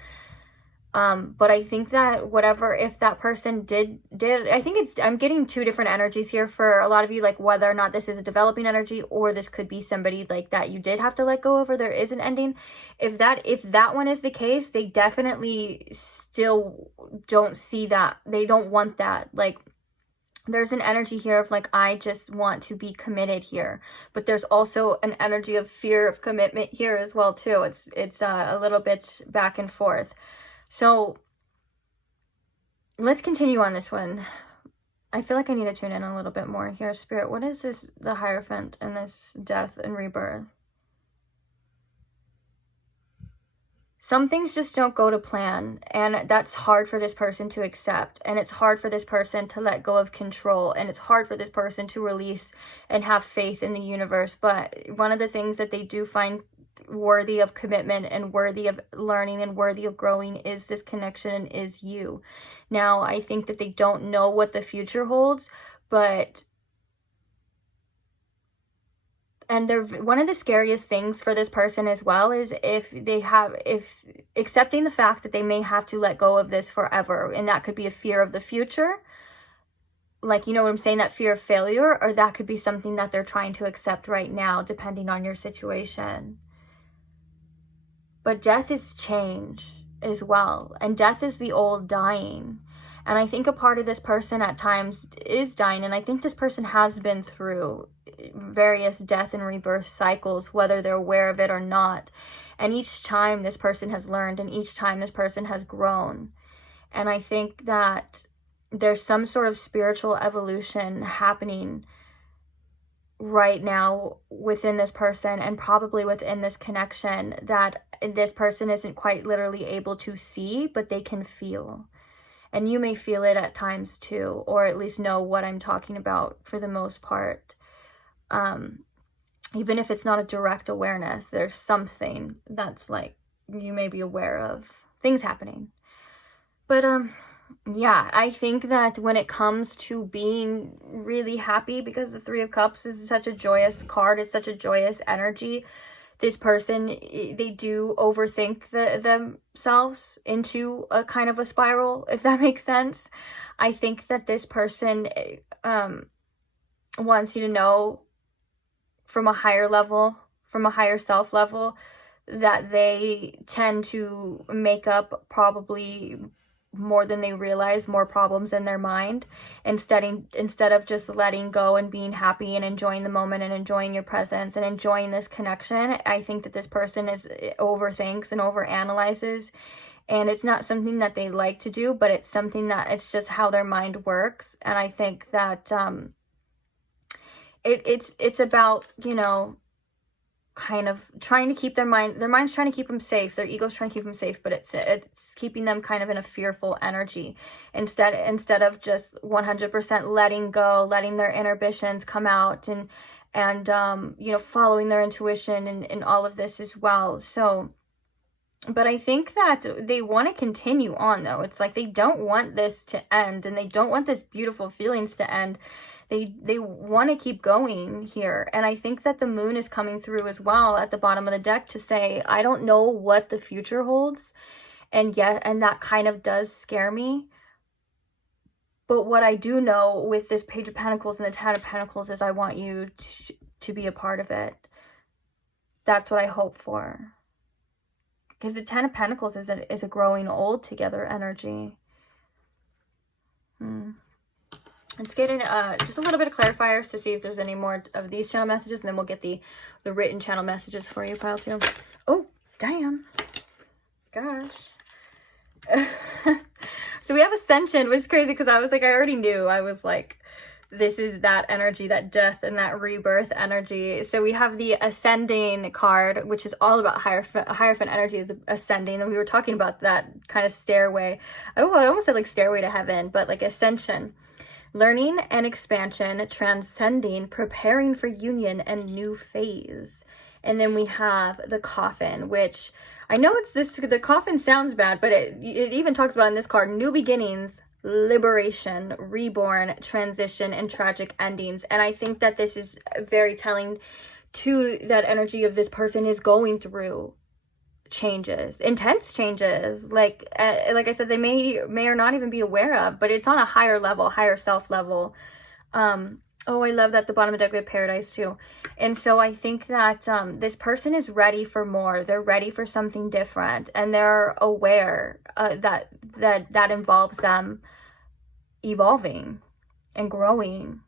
But I think that if that person did, I think I'm getting two different energies here for a lot of you, like whether or not this is a developing energy, or this could be somebody like that you did have to let go of, or there is an ending. If that one is the case, they definitely still don't see that. They don't want that. Like, there's an energy here of like, I just want to be committed here, but there's also an energy of fear of commitment here as well too. It's a little bit back and forth. So let's continue on this one. I feel like I need to tune in a little bit more here. Spirit, what is this, the Hierophant and this Death and Rebirth? some things just don't go to plan, and that's hard for this person to accept, and it's hard for this person to let go of control, and it's hard for this person to release and have faith in the universe. But one of the things that they do find worthy of commitment and worthy of learning and worthy of growing is this connection and is you. Now, I think that they don't know what the future holds, but and one of the scariest things for this person as well is if accepting the fact that they may have to let go of this forever, and that could be a fear of the future, like, you know what I'm saying, that fear of failure, or that could be something that they're trying to accept right now, depending on your situation. But death is change as well, and death is the old dying. And I think a part of this person at times is dying, and I think this person has been through various death and rebirth cycles, whether they're aware of it or not. And each time this person has learned, and each time this person has grown. And I think that there's some sort of spiritual evolution happening right now within this person, and probably within this connection, that this person isn't quite literally able to see, but they can feel. And you may feel it at times too, or at least know what I'm talking about for the most part. Even if it's not a direct awareness, there's something that's like you may be aware of things happening. But yeah, I think that when it comes to being really happy, because the Three of Cups is such a joyous card, it's such a joyous energy, this person, they do overthink themselves into a kind of a spiral, if that makes sense. I think that this person wants you to know from a higher level, from a higher self level, that they tend to make up probably more than they realize, more problems in their mind, instead of just letting go and being happy and enjoying the moment and enjoying your presence and enjoying this connection. I think that this person overthinks and overanalyzes, and it's not something that they like to do, but it's something that it's just how their mind works. And I think that it's about, you know, kind of trying to keep their mind's trying to keep them safe, their ego's trying to keep them safe, but it's keeping them kind of in a fearful energy, instead of just 100% letting go, letting their inhibitions come out, and you know, following their intuition and all of this as well. So, but I think that they want to continue on, though. It's like they don't want this to end, and they don't want this beautiful feelings to end. They want to keep going here. And I think that the moon is coming through as well at the bottom of the deck to say, I don't know what the future holds. And that kind of does scare me. But what I do know with this Page of Pentacles and the Ten of Pentacles is I want you to be a part of it. That's what I hope for. Because the Ten of Pentacles is a growing old together energy. Let's get in just a little bit of clarifiers to see if there's any more of these channel messages, and then we'll get the written channel messages for you, pile 2. Oh, damn. Gosh. So we have Ascension, which is crazy because I was like, I already knew. I was like, this is that energy, that death and that rebirth energy. So we have the Ascending card, which is all about Hierophant energy is ascending. And we were talking about that kind of stairway. Oh, I almost said like stairway to heaven, but like ascension. Learning and expansion, transcending, preparing for union and new phase. And then we have the Coffin, which I know the Coffin sounds bad, but it even talks about in this card, new beginnings, liberation, reborn, transition, and tragic endings. And I think that this is very telling to that energy of this person is going through changes, intense changes, like I said, they may or not even be aware of, but it's on a higher level, higher self level. Oh, I love that the bottom of the deck we have Paradise too. And so I think that this person is ready for more. They're ready for something different, and they're aware that involves them evolving and growing.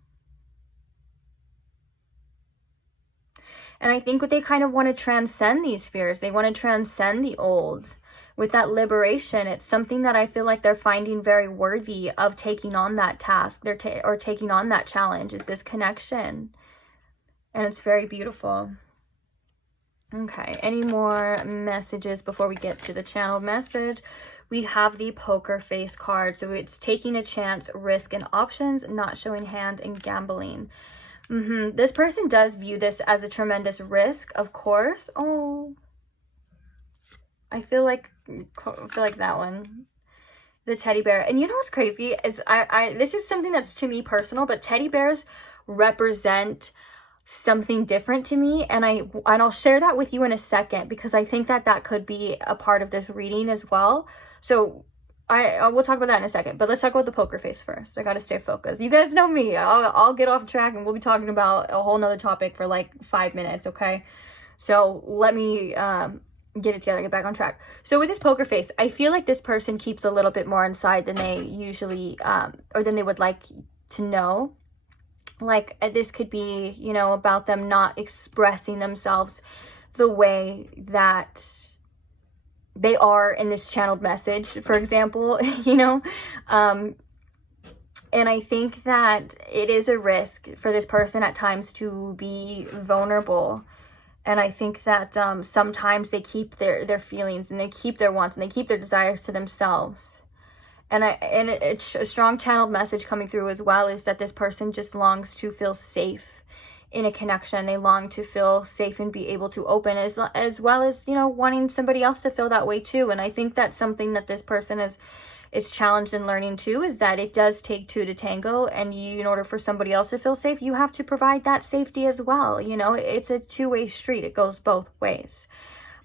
And I think they kind of want to transcend these fears. They want to transcend the old. With that liberation, it's something that I feel like they're finding very worthy of taking on that task. Or taking on that challenge, is this connection. And it's very beautiful. Okay, any more messages before we get to the channeled message? We have the poker face card. So it's taking a chance, risk, and options, not showing hand, and gambling. This person does view this as a tremendous risk, of course. Oh, I feel like that one. The teddy bear. And you know what's crazy is this is something that's to me personal, but teddy bears represent something different to me, and I'll share that with you in a second, because I think that could be a part of this reading as well. So we'll talk about that in a second, but let's talk about the poker face first. I gotta stay focused. You guys know me. I'll get off track and we'll be talking about a whole nother topic for like 5 minutes, okay? So let me get it together, get back on track. So with this poker face, I feel like this person keeps a little bit more inside than they usually or than they would like to know. Like, this could be, you know, about them not expressing themselves the way that they are in this channeled message, for example, you know. And I think that it is a risk for this person at times to be vulnerable. And I think that sometimes they keep their feelings, and they keep their wants, and they keep their desires to themselves. And it's a strong channeled message coming through as well, is that this person just longs to feel safe in a connection. They long to feel safe and be able to open, as well as, you know, wanting somebody else to feel that way too. And I think that's something that this person is challenged in learning too, is that it does take two to tango, and in order for somebody else to feel safe, you have to provide that safety as well. You know, it's a two-way street. It goes both ways.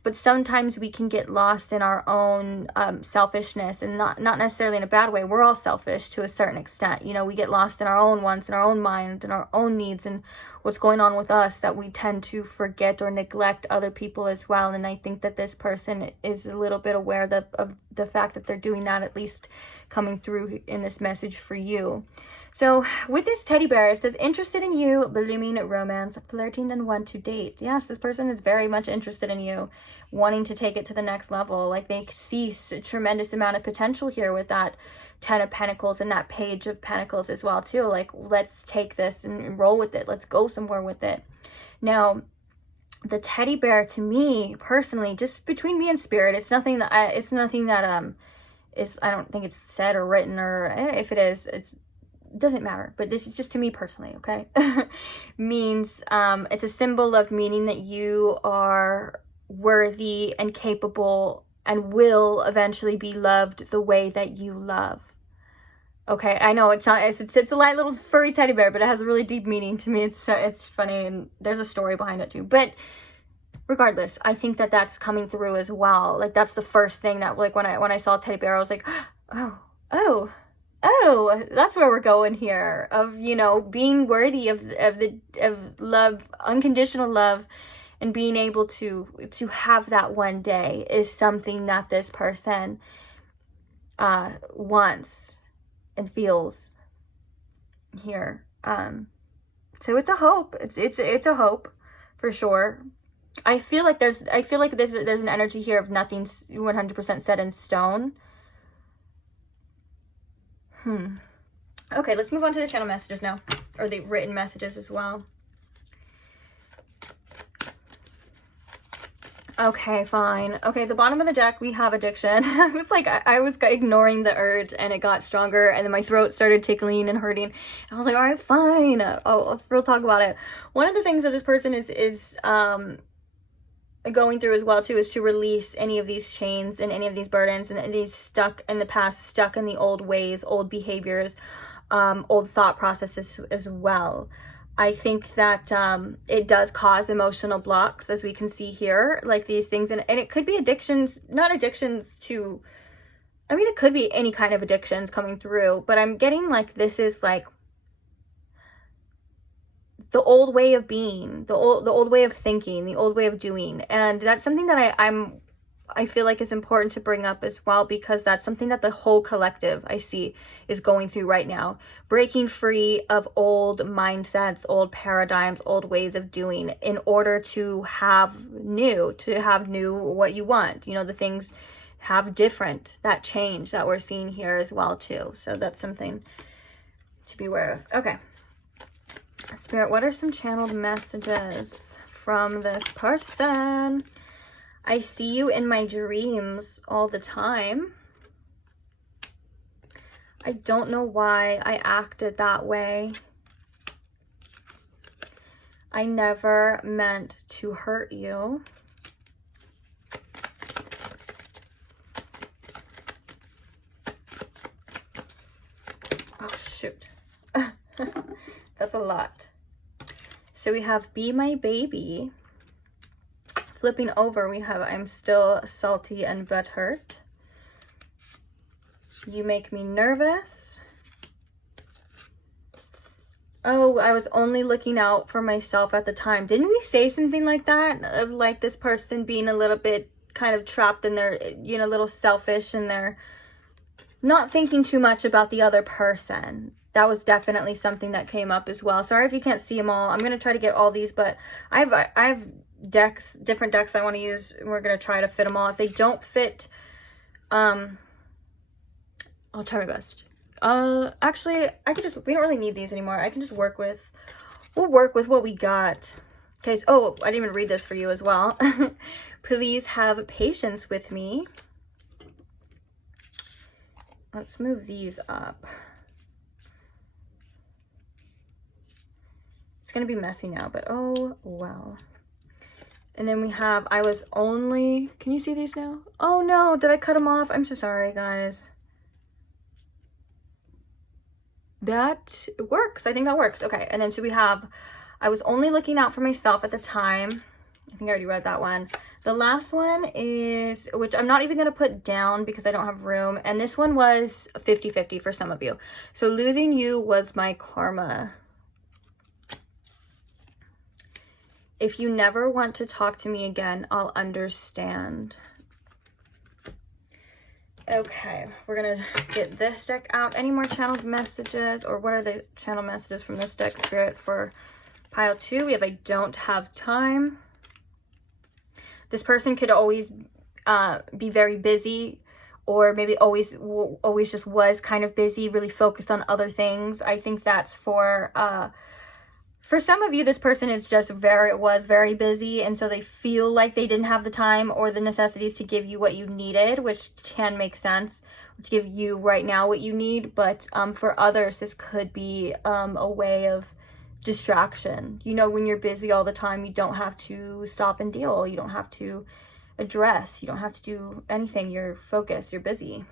But sometimes we can get lost in our own selfishness, and not necessarily in a bad way. We're all selfish to a certain extent. You know, we get lost in our own wants, in our own mind, and our own needs, and what's going on with us, that we tend to forget or neglect other people as well. And I think that this person is a little bit aware of the fact that they're doing that, at least coming through in this message for you. So with this teddy bear, it says, interested in you, blooming romance, flirting, and want to date. Yes, this person is very much interested in you, wanting to take it to the next level. Like, they see a tremendous amount of potential here with that 10 of Pentacles and that Page of Pentacles as well too. Like, let's take this and roll with it. Let's go somewhere with it. Now, the teddy bear, to me personally, just between me and spirit, it's nothing that I don't think it's said or written, or if it is, it doesn't matter, but this is just to me personally, okay? Means it's a symbol of meaning that you are worthy and capable and will eventually be loved the way that you love. Okay, I know it's a light little furry teddy bear, but it has a really deep meaning to me. It's funny, and there's a story behind it too. But regardless, I think that that's coming through as well. Like, that's the first thing that, like, when I saw teddy bear, I was like, oh, that's where we're going here, of, you know, being worthy of love, unconditional love, and being able to have that one day is something that this person wants and feels here. So it's a hope. It's a hope for sure. I feel like there's an energy here of nothing's 100% set in stone. Okay, let's move on to the channel messages now, or the written messages as well. Okay, fine. Okay, the bottom of the deck, we have addiction. I was like, I was ignoring the urge, and it got stronger, and then my throat started tickling and hurting. And I was like, all right, fine. We'll talk about it. One of the things that this person is going through as well too, is to release any of these chains and any of these burdens and these stuck in the past, stuck in the old ways, old behaviors, old thought processes as well. I think that it does cause emotional blocks, as we can see here, like these things, and it could be addictions, not addictions to, I mean, it could be any kind of addictions coming through, but I'm getting like this is like the old way of being, the old way of thinking, the old way of doing. And that's something that I feel like is important to bring up as well, because that's something that the whole collective I see is going through right now. Breaking free of old mindsets, old paradigms, old ways of doing, in order to have new what you want. You know, the things have different, that change that we're seeing here as well too. So that's something to be aware of. Okay. Spirit, what are some channeled messages from this person. I see you in my dreams all the time. I don't know why I acted that way. I never meant to hurt you. Oh, shoot. That's a lot. So we have Be My Baby. Flipping over, we have I'm still salty and butthurt. You make me nervous. Oh, I was only looking out for myself at the time. Didn't we say something like that? Of like this person being a little bit kind of trapped in their, you know, a little selfish and they're not thinking too much about the other person. That was definitely something that came up as well. Sorry if you can't see them all. I'm going to try to get all these, but I have decks, different decks I want to use. And we're going to try to fit them all. If they don't fit, I'll try my best. Actually, I can just, we don't really need these anymore. I can just work with, we'll work with what we got. Okay, so, oh, I didn't even read this for you as well. Please have patience with me. Let's move these up. It's going to be messy now, but oh, well. And then we have, I was only, can you see these now? Oh no, did I cut them off? I'm so sorry, guys. That works. I think that works. Okay, and then so we have, I was only looking out for myself at the time. I think I already read that one. The last one is, which I'm not even going to put down because I don't have room. And this one was 50-50 for some of you. So losing you was my karma. If you never want to talk to me again, I'll understand. Okay, we're going to get this deck out. Any more channeled messages, or what are the channel messages from this deck, Spirit, for pile 2? We have I don't have time. This person could always be very busy, or maybe always just was kind of busy, really focused on other things. I think that's for some of you, this person is just was very busy, and so they feel like they didn't have the time or the necessities to give you what you needed, which can make sense, to give you right now what you need. But for others, this could be a way of distraction. You know, when you're busy all the time, you don't have to stop and deal. You don't have to address. You don't have to do anything. You're focused. You're busy.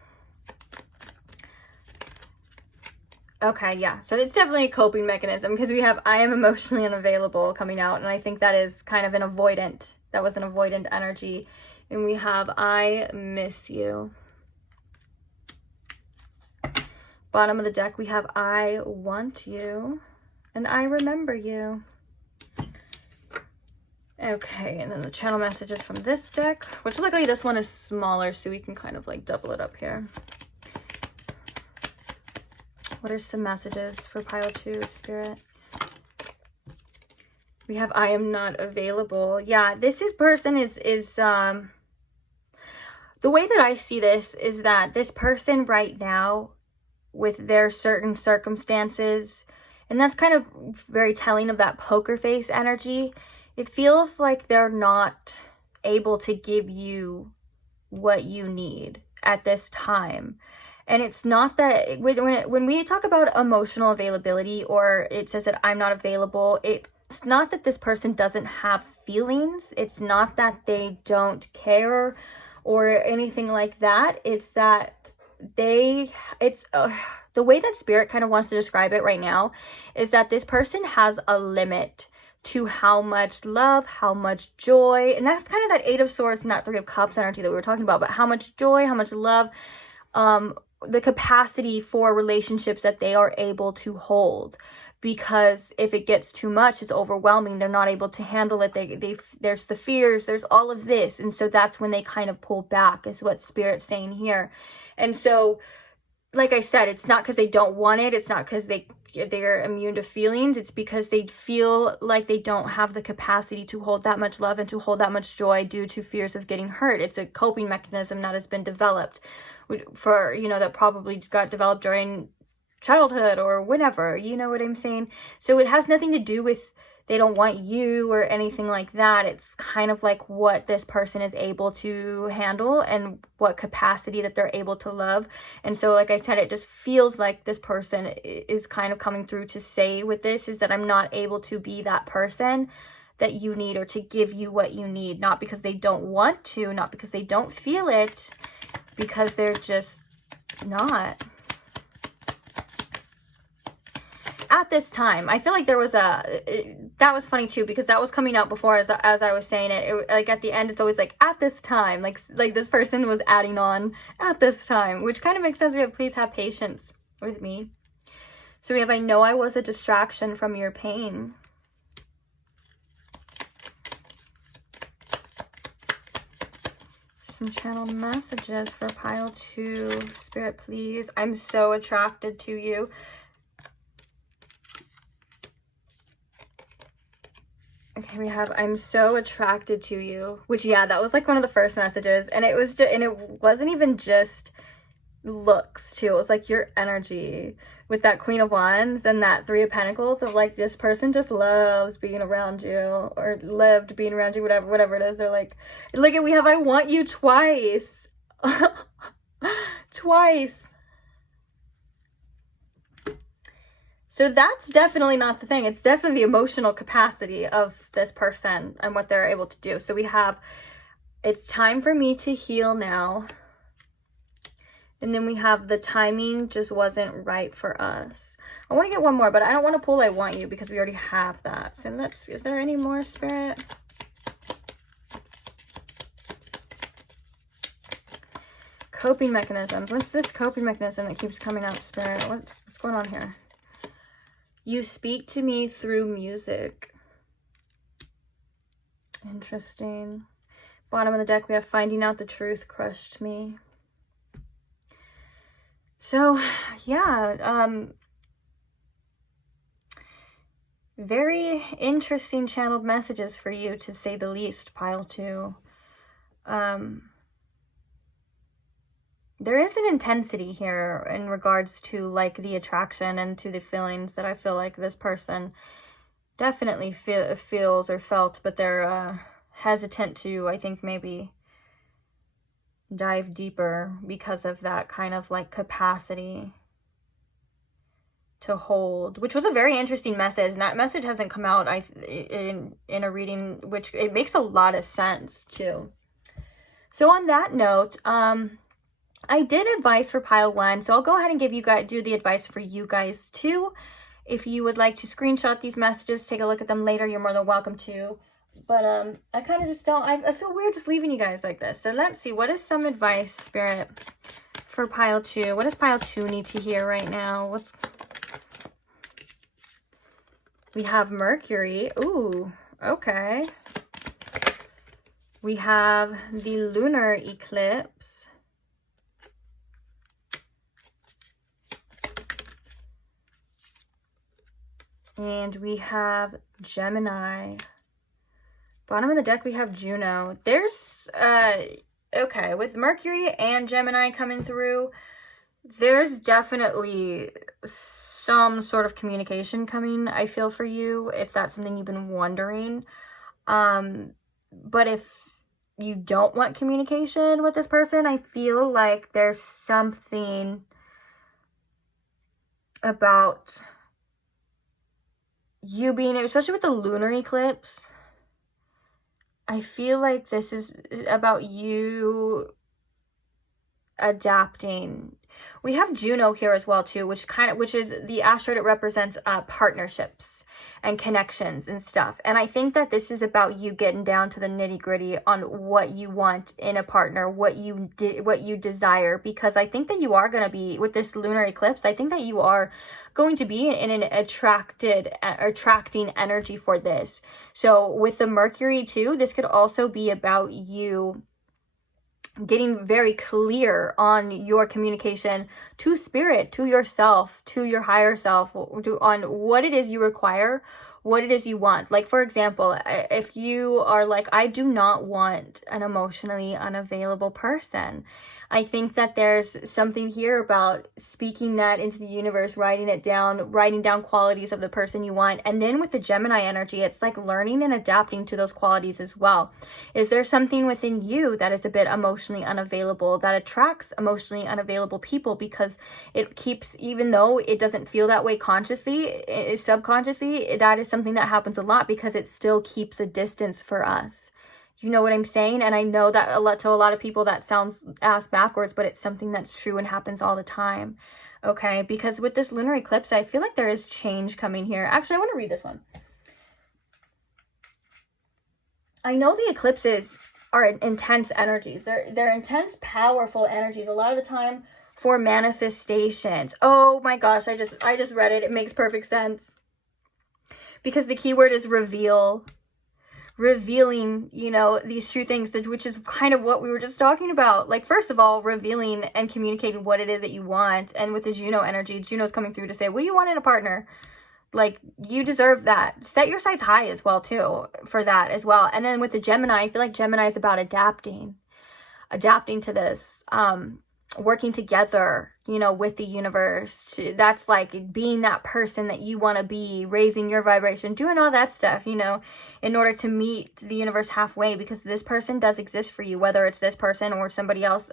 Okay, yeah. So it's definitely a coping mechanism, because we have I am emotionally unavailable coming out, and I think that is kind of an avoidant. That was an avoidant energy. And we have I miss you. Bottom of the deck, we have I want you. And I remember you. Okay, and then the channel messages from this deck, which luckily this one is smaller, so we can kind of like double it up here. What are some messages for pile 2, Spirit? We have I am not available. Yeah, this person is the way that I see this is that this person right now, with their certain circumstances, and that's kind of very telling of that poker face energy. It feels like they're not able to give you what you need at this time. And it's not that, when we talk about emotional availability, or it says that I'm not available, it's not that this person doesn't have feelings. It's not that they don't care or anything like that. It's that the way that Spirit kind of wants to describe it right now is that this person has a limit to how much love, how much joy, and that's kind of that 8 of Swords and that 3 of Cups energy that we were talking about, but how much joy, how much love, the capacity for relationships that they are able to hold. Because if it gets too much, it's overwhelming. They're not able to handle it. There's the fears, there's all of this. And so that's when they kind of pull back, is what Spirit's saying here. And so, like I said, it's not because they don't want it. It's not because they're immune to feelings. It's because they feel like they don't have the capacity to hold that much love and to hold that much joy due to fears of getting hurt. It's a coping mechanism that has been developed for, you know, that probably got developed during childhood or whenever, you know what I'm saying? So it has nothing to do with they don't want you or anything like that. It's kind of like what this person is able to handle and what capacity that they're able to love. And so, like I said, it just feels like this person is kind of coming through to say with this is that I'm not able to be that person that you need, or to give you what you need, not because they don't want to, not because they don't feel it, because they're just not. At this time, I feel like there was that was funny too, because that was coming out before as I was saying it, like at the end it's always like at this time, like this person was adding on at this time, which kind of makes sense. We have please have patience with me. So we have I know I was a distraction from your pain. Some channel messages for pile 2. Spirit, please. I'm so attracted to you. Okay, we have I'm so attracted to you, which, yeah, that was like one of the first messages, and it was just, and it wasn't even just looks too. It was like your energy with that Queen of Wands and that 3 of Pentacles of like this person just loves being around you, or lived being around you, whatever it is. They're like, look at, we have I want you twice. Twice. So that's definitely not the thing. It's definitely the emotional capacity of this person and what they're able to do. So we have, it's time for me to heal now. And then we have the timing just wasn't right for us. I want to get one more, but I don't want to pull I want you because we already have that. So let's, is there any more, Spirit? Coping mechanisms. What's this coping mechanism that keeps coming up, Spirit? What's going on here? You speak to me through music. Interesting. Bottom of the deck, we have finding out the truth crushed me. So, yeah, very interesting channeled messages for you, to say the least, pile 2. There is an intensity here in regards to like the attraction and to the feelings that I feel like this person definitely feels or felt, but they're hesitant to, I think, maybe dive deeper because of that kind of like capacity to hold, which was a very interesting message. And that message hasn't come out in a reading, which it makes a lot of sense too. So on that note, I did advice for pile 1, so I'll go ahead and do the advice for you guys too. If you would like to screenshot these messages, take a look at them later, you're more than welcome to. But I kind of just don't, I feel weird just leaving you guys like this. So let's see, what is some advice, Spirit, for pile 2? What does pile 2 need to hear right now? We have Mercury. Ooh, okay. We have the lunar eclipse. And we have Gemini. Bottom of the deck, we have Juno. There's, okay, with Mercury and Gemini coming through, there's definitely some sort of communication coming, I feel, for you, if that's something you've been wondering. But if you don't want communication with this person, I feel like there's something about you being, especially with the lunar eclipse, I feel like this is about you adapting. We have Juno here as well too, which is the asteroid. It represents partnerships and connections and stuff. And I think that this is about you getting down to the nitty-gritty on what you want in a partner, what you desire, because I think that you are going to be, with this lunar eclipse, I think that you are going to be in an attracting energy for this. So with the Mercury too, this could also be about you getting very clear on your communication to spirit, to yourself, to your higher self, on what it is you require, what it is you want. Like, for example, if you are like, I do not want an emotionally unavailable person. I think that there's something here about speaking that into the universe, writing down qualities of the person you want. And then with the Gemini energy, it's like learning and adapting to those qualities as well. Is there something within you that is a bit emotionally unavailable, that attracts emotionally unavailable people? Because it keeps, even though it doesn't feel that way consciously, subconsciously, that is something that happens a lot because it still keeps a distance for us. You know what I'm saying? And I know that to a lot of people that sounds ass backwards, but it's something that's true and happens all the time. Okay, because with this lunar eclipse, I feel like there is change coming here. Actually, I want to read this one. I know the eclipses are intense energies. They're intense, powerful energies. A lot of the time for manifestations. Oh my gosh, I just read it. It makes perfect sense. Because the keyword is reveal. Revealing, you know, these true things, which is kind of what we were just talking about. Like, first of all, revealing and communicating what it is that you want. And with the Juno energy, Juno's coming through to say, what do you want in a partner? Like, you deserve that. Set your sights high as well, too, for that as well. And then with the Gemini, I feel like Gemini is about adapting to this, working together, you know, with the universe. That's like being that person that you want to be, raising your vibration, doing all that stuff, you know, in order to meet the universe halfway, because this person does exist for you, whether it's this person or somebody else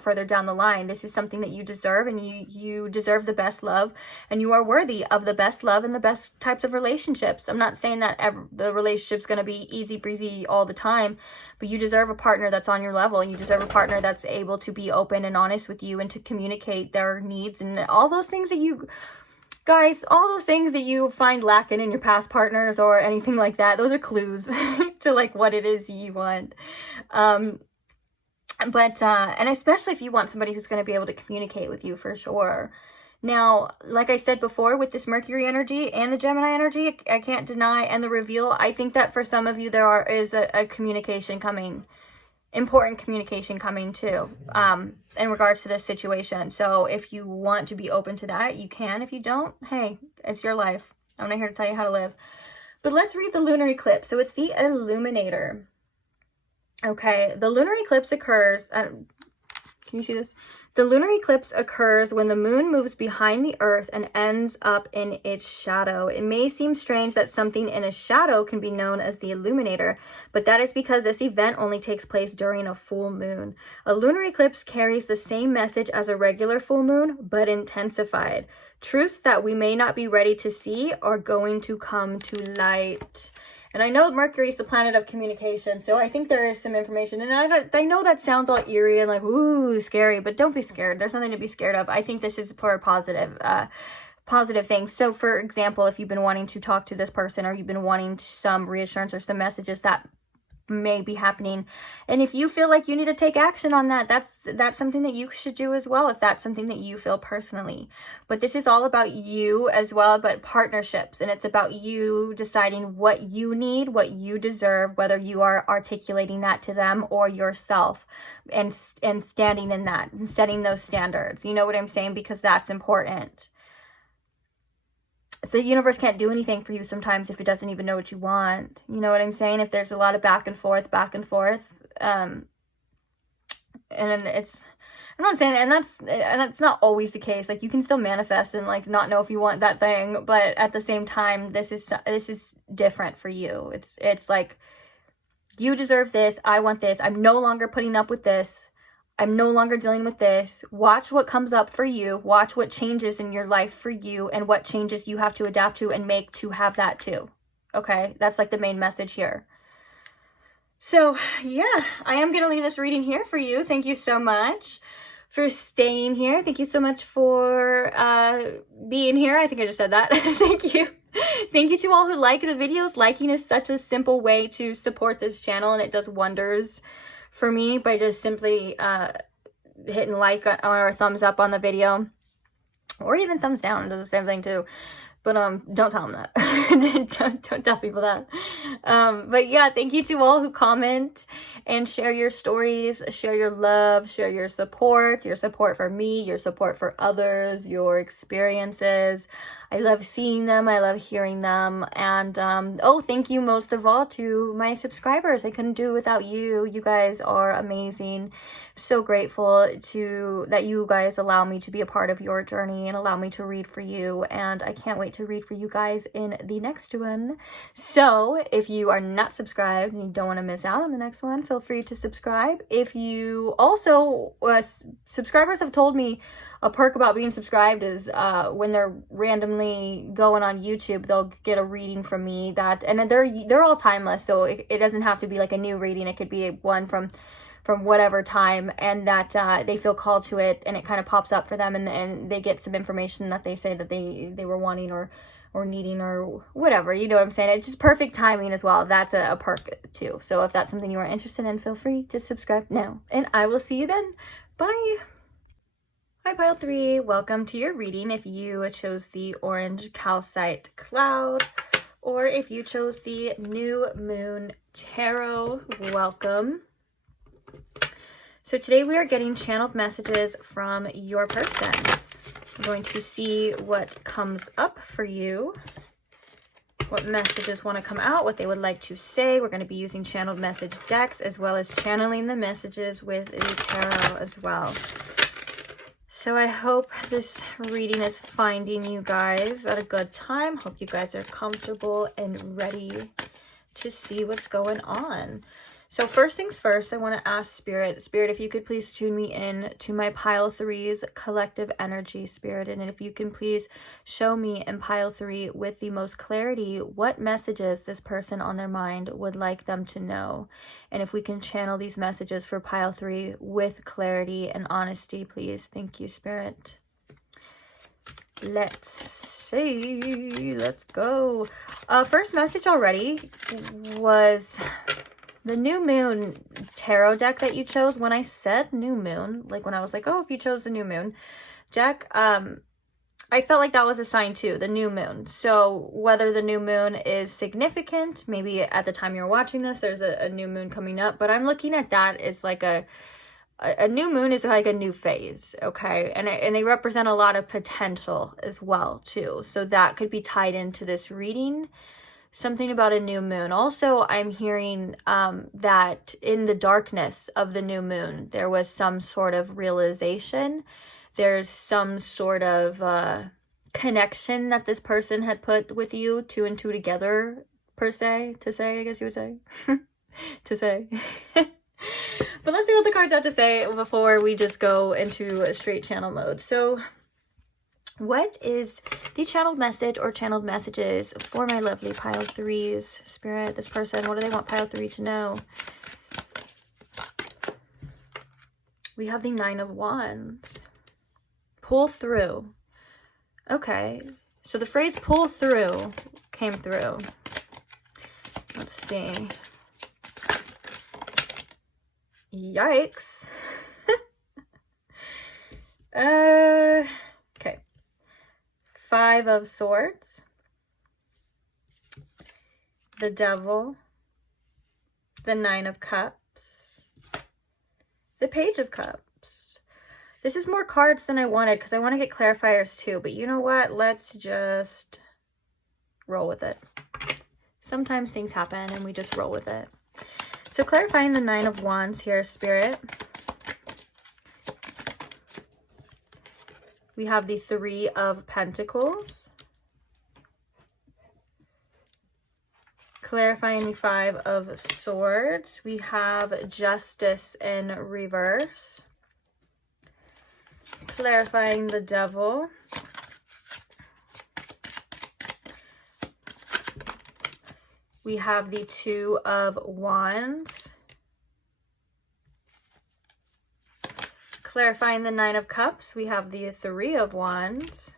further down the line. This is something that you deserve, and you deserve the best love, and you are worthy of the best love and the best types of relationships. I'm not saying that the relationship's going to be easy breezy all the time, but you deserve a partner that's on your level, and you deserve a partner that's able to be open and honest with you and to communicate their needs and all those things that you guys, all those things that you find lacking in your past partners or anything like that. Those are clues to like what it is you want. And especially if you want somebody who's going to be able to communicate with you, for sure. Now, like I said before, with this Mercury energy and the Gemini energy, I can't deny, and the reveal, I think that for some of you is a communication coming, important communication coming too, in regards to this situation. So if you want to be open to that, you can. If you don't, hey, it's your life. I'm not here to tell you how to live. But let's read the lunar eclipse. So it's the Illuminator. Okay, the lunar eclipse occurs, can you see this? The lunar eclipse occurs when the moon moves behind the earth and ends up in its shadow. It may seem strange that something in a shadow can be known as the Illuminator, but that is because this event only takes place during a full moon. A lunar eclipse carries the same message as a regular full moon, but intensified. Truths that we may not be ready to see are going to come to light. And I know Mercury is the planet of communication, so I think there is some information. And I know that sounds all eerie and like, ooh, scary, but don't be scared. There's nothing to be scared of. I think this is for a positive things. So, for example, if you've been wanting to talk to this person, or you've been wanting some reassurance or some messages that may be happening, and if you feel like you need to take action on that, that's something that you should do as well, if that's something that you feel personally. But this is all about you as well, but partnerships, and it's about you deciding what you need, what you deserve, whether you are articulating that to them or yourself, and standing in that and setting those standards. You know what I'm saying? Because that's important. So the universe can't do anything for you sometimes if it doesn't even know what you want. You know what I'm saying? If there's a lot of back and forth, and it's, I'm not saying, and that's not always the case. Like, you can still manifest and like not know if you want that thing, but at the same time, this is different for you. It's like, you deserve this. I want this. I'm no longer putting up with this. I'm no longer dealing with this. Watch what comes up for you. Watch what changes in your life for you, and what changes you have to adapt to and make to have that too. Okay, that's like the main message here. So yeah, I am going to leave this reading here for you. Thank you so much for staying here. Thank you so much for being here. I think I just said that. Thank you. Thank you to all who like the videos. Liking is such a simple way to support this channel, and it does wonders for me by just simply hitting like or thumbs up on the video, or even thumbs down. It does the same thing too. But don't tell them that. don't tell people that. But yeah, thank you to all who comment and share your stories, share your love, share your support for me, your support for others, your experiences. I love seeing them. I love hearing them. And oh, thank you most of all to my subscribers. I couldn't do it without you. You guys are amazing. So grateful that you guys allow me to be a part of your journey and allow me to read for you. And I can't wait to read for you guys in the next one. So if you are not subscribed and you don't want to miss out on the next one, feel free to subscribe. If you also, subscribers have told me a perk about being subscribed is when they're randomly going on YouTube, they'll get a reading from me and they're all timeless. So it doesn't have to be like a new reading. It could be one from whatever time, and that they feel called to it, and it kind of pops up for them, and they get some information that they say that they were wanting or needing or whatever, you know what I'm saying? It's just perfect timing as well. That's a perk too. So if that's something you are interested in, feel free to subscribe now, and I will see you then. Bye. Hi Pile 3, welcome to your reading. If you chose the Orange Calcite Cloud, or if you chose the New Moon Tarot, welcome. So today we are getting channeled messages from your person. I'm going to see what comes up for you, what messages want to come out, what they would like to say. We're going to be using channeled message decks as well as channeling the messages with the tarot as well. So I hope this reading is finding you guys at a good time. Hope you guys are comfortable and ready to see what's going on. So first things first, I want to ask Spirit, if you could please tune me in to my Pile 3's collective energy, Spirit. And if you can please show me in Pile 3 with the most clarity what messages this person on their mind would like them to know. And if we can channel these messages for Pile 3 with clarity and honesty, please. Thank you, Spirit. Let's see. Let's go. First message already was the New Moon tarot deck that you chose. When I said New Moon, like when I was like, oh, if you chose the New Moon deck, I felt like that was a sign too, the New Moon. So whether the New Moon is significant, maybe at the time you're watching this, there's a New Moon coming up. But I'm looking at that as like a New Moon is like a new phase, okay? And they represent a lot of potential as well too. So that could be tied into this reading. Something about a new moon. Also, I'm hearing that in the darkness of the new moon, there was some sort of realization. There's some sort of connection that this person had put with you, 2 and 2 together, per se, to say, I guess you would say, to say. But let's see what the cards have to say before we just go into a straight channel mode. So what is the channeled message or channeled messages for my lovely Pile 3s, Spirit, this person? What do they want Pile 3 to know? We have the 9 of Wands. Pull through. Okay. So the phrase pull through came through. Let's see. Yikes. Okay. 5 of Swords, the Devil, the 9 of Cups, the Page of Cups. This is more cards than I wanted because I want to get clarifiers too, but you know what? Let's just roll with it. Sometimes things happen and we just roll with it. So clarifying the 9 of Wands here, Spirit. We have the 3 of Pentacles. Clarifying the 5 of Swords. We have Justice in reverse. Clarifying the Devil. We have the 2 of Wands. Clarifying the 9 of Cups, we have the 3 of Wands.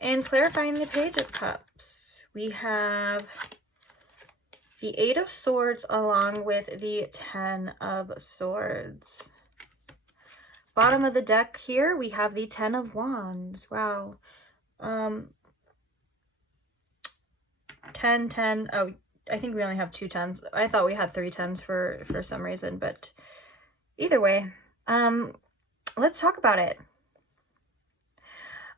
And clarifying the Page of Cups, we have the 8 of Swords along with the 10 of Swords. Bottom of the deck here, we have the 10 of Wands. Wow. 10, 10. Oh, I think we only have 2 10s. I thought we had 3 10s for some reason, but either way, let's talk about it.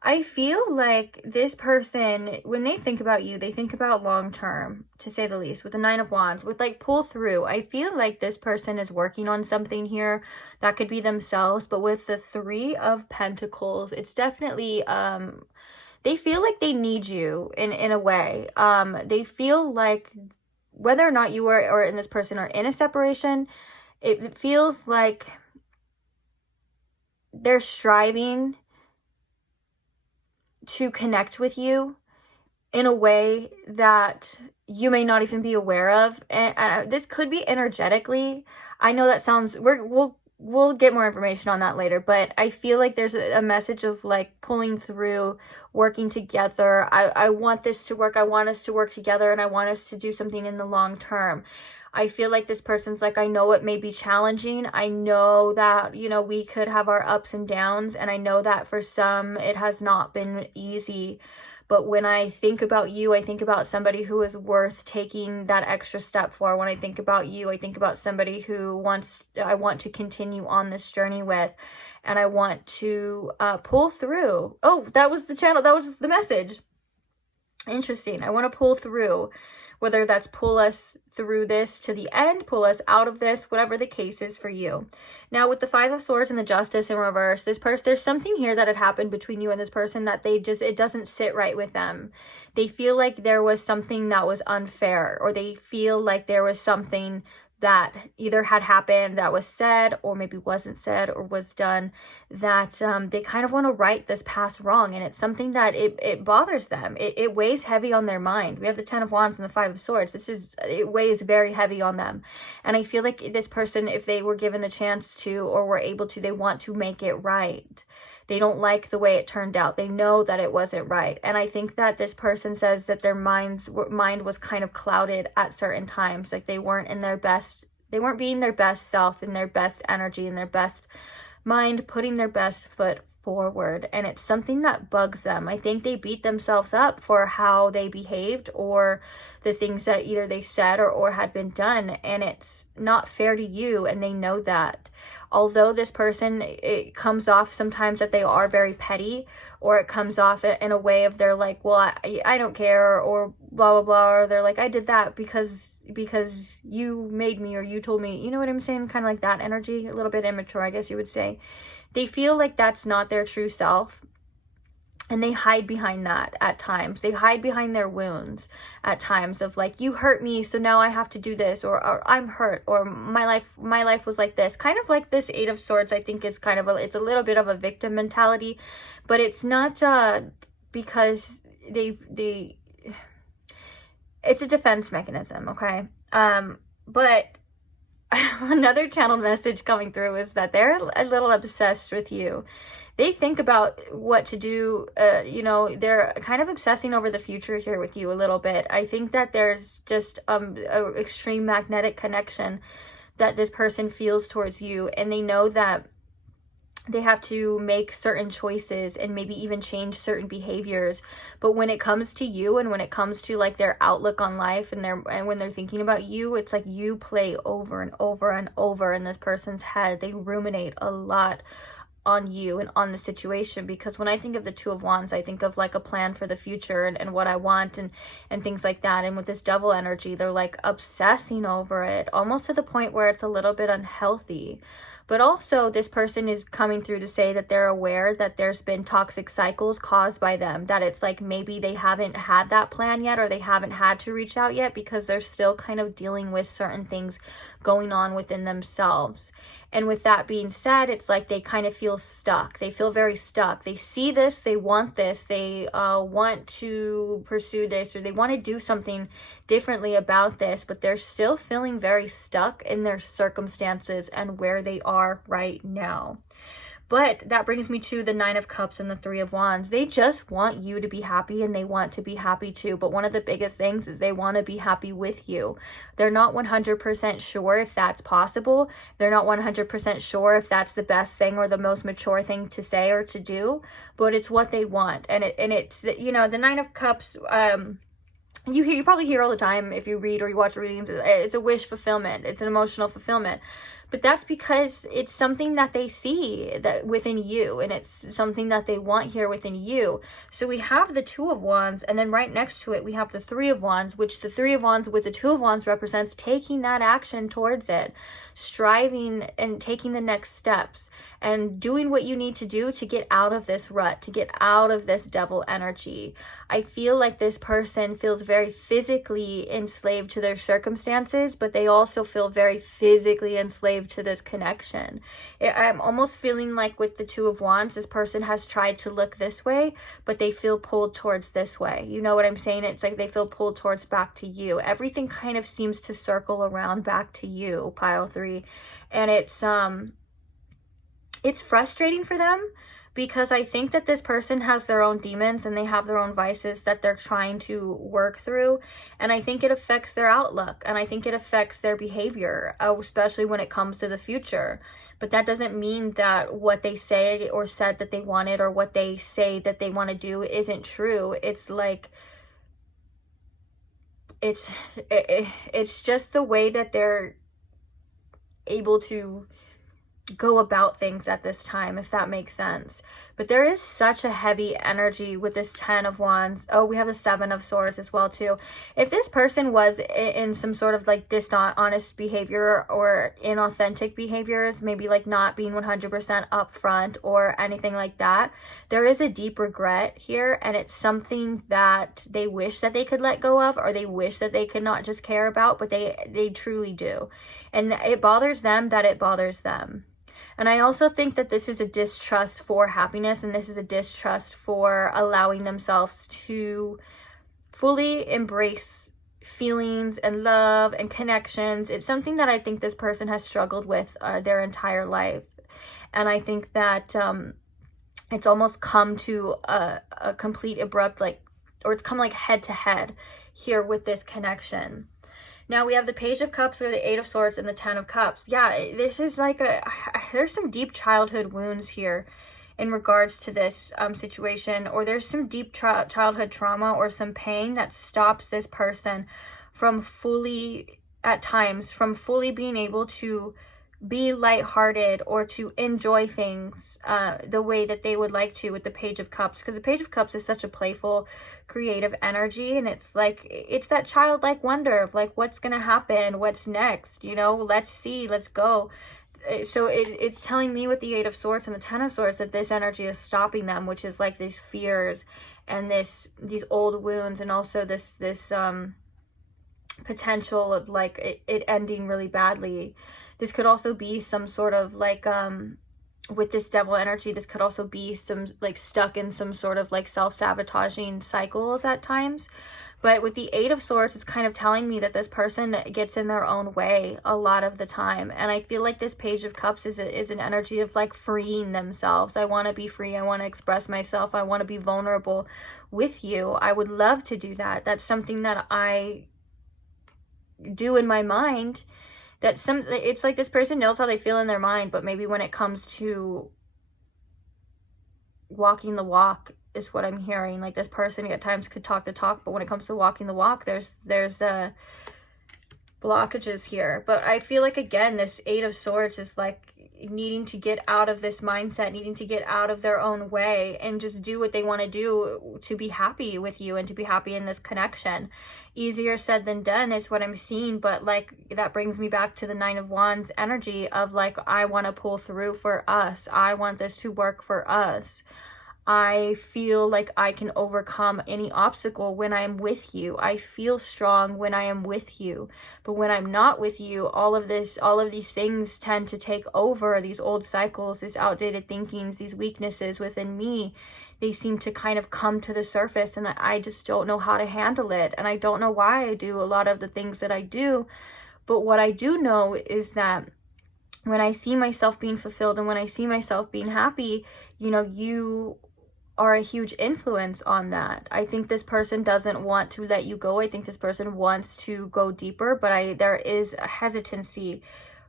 I feel like this person, when they think about you, they think about long term, to say the least, with the 9 of Wands, with like pull through. I feel like this person is working on something here that could be themselves, but with the 3 of Pentacles, it's definitely, they feel like they need you in a way. They feel like whether or not you are, or in this person are in a separation, it feels like they're striving to connect with you in a way that you may not even be aware of. And this could be energetically. I know that sounds, we'll get more information on that later, but I feel like there's a message of like pulling through, working together. I want this to work. I want us to work together, and I want us to do something in the long term. I feel like this person's like, I know it may be challenging. I know that, you know, we could have our ups and downs, and I know that for some it has not been easy. But when I think about you, I think about somebody who is worth taking that extra step for. When I think about you, I think about somebody who I want to continue on this journey with, and I want to pull through. Oh, that was the channel. That was the message. Interesting. I want to pull through, whether that's pull us through this to the end, pull us out of this, whatever the case is for you. Now, with the 5 of Swords and the Justice in reverse, there's something here that had happened between you and this person that it doesn't sit right with them. They feel like there was something that was unfair, or they feel like there was something that either had happened that was said, or maybe wasn't said, or was done, that they kind of want to right this past wrong. And it's something that it bothers them. It weighs heavy on their mind. We have the 10 of Wands and the 5 of Swords. It weighs very heavy on them. And I feel like this person, if they were given the chance to, or were able to, they want to make it right. They don't like the way it turned out. They know that it wasn't right. And I think that this person says that their mind was kind of clouded at certain times. Like they weren't being their best self, in their best energy, in their best mind, putting their best foot forward. And it's something that bugs them. I think they beat themselves up for how they behaved, or the things that either they said or had been done. And it's not fair to you, and they know that. Although this person, it comes off sometimes that they are very petty, or it comes off in a way of they're like, well, I don't care, or blah, blah, blah, or they're like, I did that because you made me, or you told me, you know what I'm saying? Kind of like that energy, a little bit immature, I guess you would say. They feel like that's not their true self. And they hide behind that at times. They hide behind their wounds at times of like, you hurt me, so now I have to do this, or I'm hurt, or my life was like this. Kind of like this 8 of Swords, I think it's kind of it's a little bit of a victim mentality, but it's not because they it's a defense mechanism, okay? But another channeled message coming through is that they're a little obsessed with you. They think about what to do, you know, they're kind of obsessing over the future here with you a little bit. I think that there's just an extreme magnetic connection that this person feels towards you, and they know that they have to make certain choices and maybe even change certain behaviors. But when it comes to you, and when it comes to like their outlook on life, and when they're thinking about you, it's like you play over and over and over in this person's head. They ruminate a lot on you and on the situation, because when I think of the 2 of Wands, I think of like a plan for the future and what I want and things like that. And with this double energy, they're like obsessing over it, almost to the point where it's a little bit unhealthy. But also this person is coming through to say that they're aware that there's been toxic cycles caused by them, that it's like maybe they haven't had that plan yet, or they haven't had to reach out yet, because they're still kind of dealing with certain things going on within themselves. And with that being said, it's like they kind of feel stuck. They feel very stuck. They see this, they want this, they want to pursue this, or they want to do something differently about this, but they're still feeling very stuck in their circumstances and where they are right now. But that brings me to the Nine of Cups and the Three of Wands. They just want you to be happy, and they want to be happy too. But one of the biggest things is they want to be happy with you. They're not 100% sure if that's possible. They're not 100% sure if that's the best thing or the most mature thing to say or to do, but it's what they want. And it's, you know, the Nine of Cups, you probably hear all the time if you read or you watch readings, it's a wish fulfillment, it's an emotional fulfillment. But that's because it's something that they see that within you, and it's something that they want here within you. So we have the Two of Wands, and then right next to it we have the Three of Wands, which the Three of Wands with the Two of Wands represents taking that action towards it, striving and taking the next steps and doing what you need to do to get out of this rut, to get out of this devil energy. I feel like this person feels very physically enslaved to their circumstances, but they also feel very physically enslaved to this connection. I'm almost feeling like with the Two of Wands, this person has tried to look this way, but they feel pulled towards this way. You know what I'm saying? It's like they feel pulled towards back to you. Everything kind of seems to circle around back to you, pile 3. And it's frustrating for them, because I think that this person has their own demons and they have their own vices that they're trying to work through. And I think it affects their outlook, and I think it affects their behavior, especially when it comes to the future. But that doesn't mean that what they say or said that they wanted, or what they say that they want to do, isn't true. It's like, it's just the way that they're able to go about things at this time, if that makes sense. But there is such a heavy energy with this 10 of Wands. Oh, we have the 7 of Swords as well too. If this person was in some sort of like dishonest behavior or inauthentic behaviors, maybe like not being 100% upfront or anything like that, there is a deep regret here, and it's something that they wish that they could let go of, or they wish that they could not just care about, but they truly do. And it bothers them that it bothers them. And I also think that this is a distrust for happiness, and this is a distrust for allowing themselves to fully embrace feelings and love and connections. It's something that I think this person has struggled with their entire life. And I think that it's almost come to a complete abrupt, or it's come like head to head here with this connection. Now we have the Page of Cups, or the 8 of Swords, and the 10 of Cups. Yeah, this is like there's some deep childhood wounds here in regards to this situation, or there's some deep childhood trauma or some pain that stops this person from fully, at times, from fully being able to be lighthearted or to enjoy things the way that they would like to with the Page of Cups. Because the Page of Cups is such a playful, creative energy, and it's like, it's that childlike wonder of like, what's gonna happen, what's next, you know, let's see, let's go. So it's telling me with the 8 of Swords and the 10 of Swords that this energy is stopping them, which is like these fears and these old wounds, and also this potential of like it ending really badly. This could also be some sort of like with this devil energy, this could also be some like stuck in some sort of like self-sabotaging cycles at times. But with the 8 of Swords, it's kind of telling me that this person gets in their own way a lot of the time. And I feel like this Page of Cups is an energy of like freeing themselves. I want to be free. I want to express myself. I want to be vulnerable with you. I would love to do that. That's something that I do in my mind. It's like this person knows how they feel in their mind, but maybe when it comes to walking the walk is what I'm hearing. Like this person at times could talk the talk, but when it comes to walking the walk, there's blockages here. But I feel like, again, this 8 of Swords is like needing to get out of this mindset, needing to get out of their own way and just do what they want to do to be happy with you and to be happy in this connection. Easier said than done is what I'm seeing, but like that brings me back to the 9 of Wands energy of like, I want to pull through for us. I want this to work for us. I feel like I can overcome any obstacle when I'm with you. I feel strong when I am with you. But when I'm not with you, all of these things tend to take over. These old cycles, these outdated thinkings, these weaknesses within me, they seem to kind of come to the surface, and I just don't know how to handle it. And I don't know why I do a lot of the things that I do. But what I do know is that when I see myself being fulfilled and when I see myself being happy, you know, you are a huge influence on that. I think this person doesn't want to let you go. I think this person wants to go deeper, but there is a hesitancy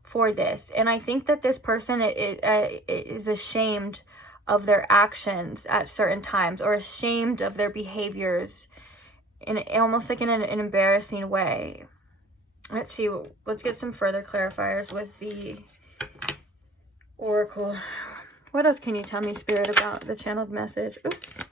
for this. And I think that this person is ashamed of their actions at certain times, or ashamed of their behaviors in almost like in an embarrassing way. Let's see. Let's get some further clarifiers with the Oracle. What else can you tell me, Spirit, about the channeled message? Oops.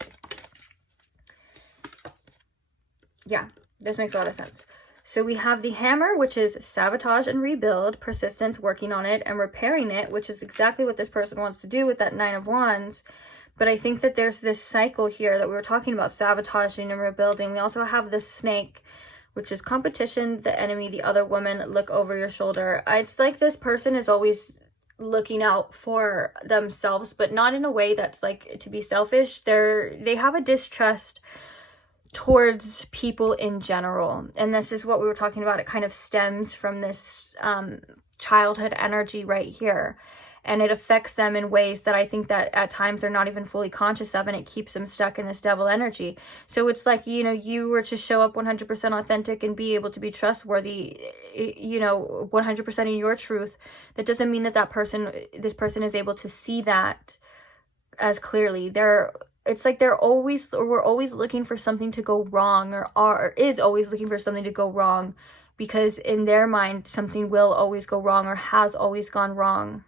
Yeah, this makes a lot of sense. So we have the Hammer, which is sabotage and rebuild, persistence, working on it, and repairing it, which is exactly what this person wants to do with that Nine of Wands. But I think that there's this cycle here that we were talking about, sabotaging and rebuilding. We also have the Snake, which is competition, the enemy, the other woman, look over your shoulder. It's like this person is always looking out for themselves, but not in a way that's like to be selfish. They have a distrust towards people in general, and this is what we were talking about. It kind of stems from this childhood energy right here, and it affects them in ways that I think that at times they're not even fully conscious of, and it keeps them stuck in this devil energy. So it's like, you know, you were to show up 100% authentic and be able to be trustworthy, you know, 100% in your truth. That doesn't mean that this person is able to see that as clearly. It's like we're always looking for something to go wrong, or is always looking for something to go wrong, because in their mind something will always go wrong or has always gone wrong.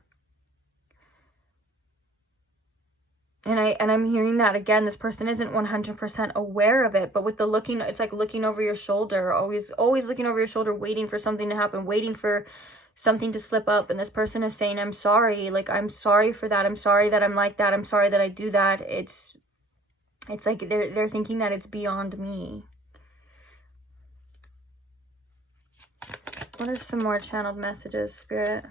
And I'm hearing that again. This person isn't 100% aware of it, but with the looking, it's like looking over your shoulder, always looking over your shoulder, waiting for something to happen, waiting for something to slip up. And this person is saying, I'm sorry. Like, I'm sorry for that. I'm sorry that I'm like that. I'm sorry that I do that. It's like they're thinking that it's beyond me. What are some more channeled messages, Spirit?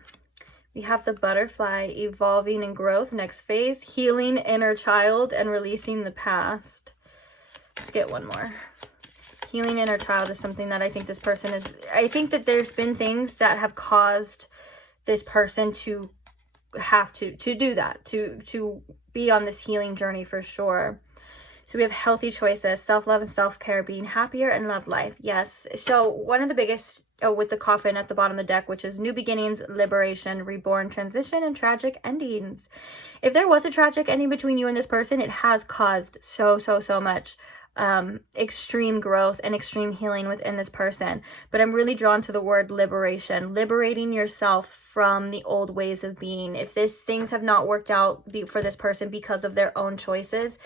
We have the Butterfly, evolving and growth, next phase, healing inner child and releasing the past. Let's get one more. Healing inner child is something that I think this person is, I think that there's been things that have caused this person to have to do that, to be on this healing journey for sure. So we have healthy choices, self-love and self-care, being happier and love life. Yes. So one of the biggest, with the Coffin at the bottom of the deck, which is new beginnings, liberation, reborn, transition, and tragic endings. If there was a tragic ending between you and this person, it has caused so much extreme growth and extreme healing within this person. But I'm really drawn to the word liberation, liberating yourself from the old ways of being. If things have not worked out for this person because of their own choices,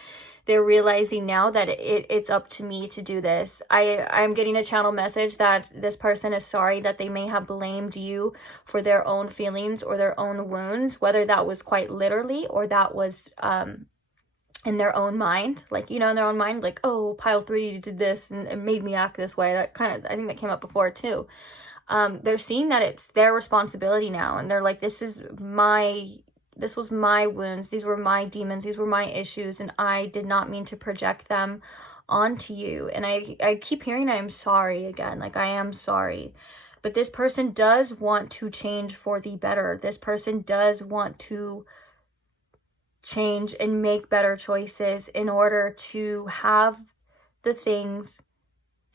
they're realizing now that it's up to me to do this. I'm getting a channel message that this person is sorry that they may have blamed you for their own feelings or their own wounds, whether that was quite literally or that was in their own mind. Like, you know, in their own mind, like, oh, pile 3 did this and it made me act this way. That kind of, I think that came up before too. They're seeing that it's their responsibility now, and they're like, this was my wounds, these were my demons, these were my issues, and I did not mean to project them onto you. And I keep hearing I'm sorry again, like I am sorry. But this person does want to change for the better. This person does want to change and make better choices in order to have the things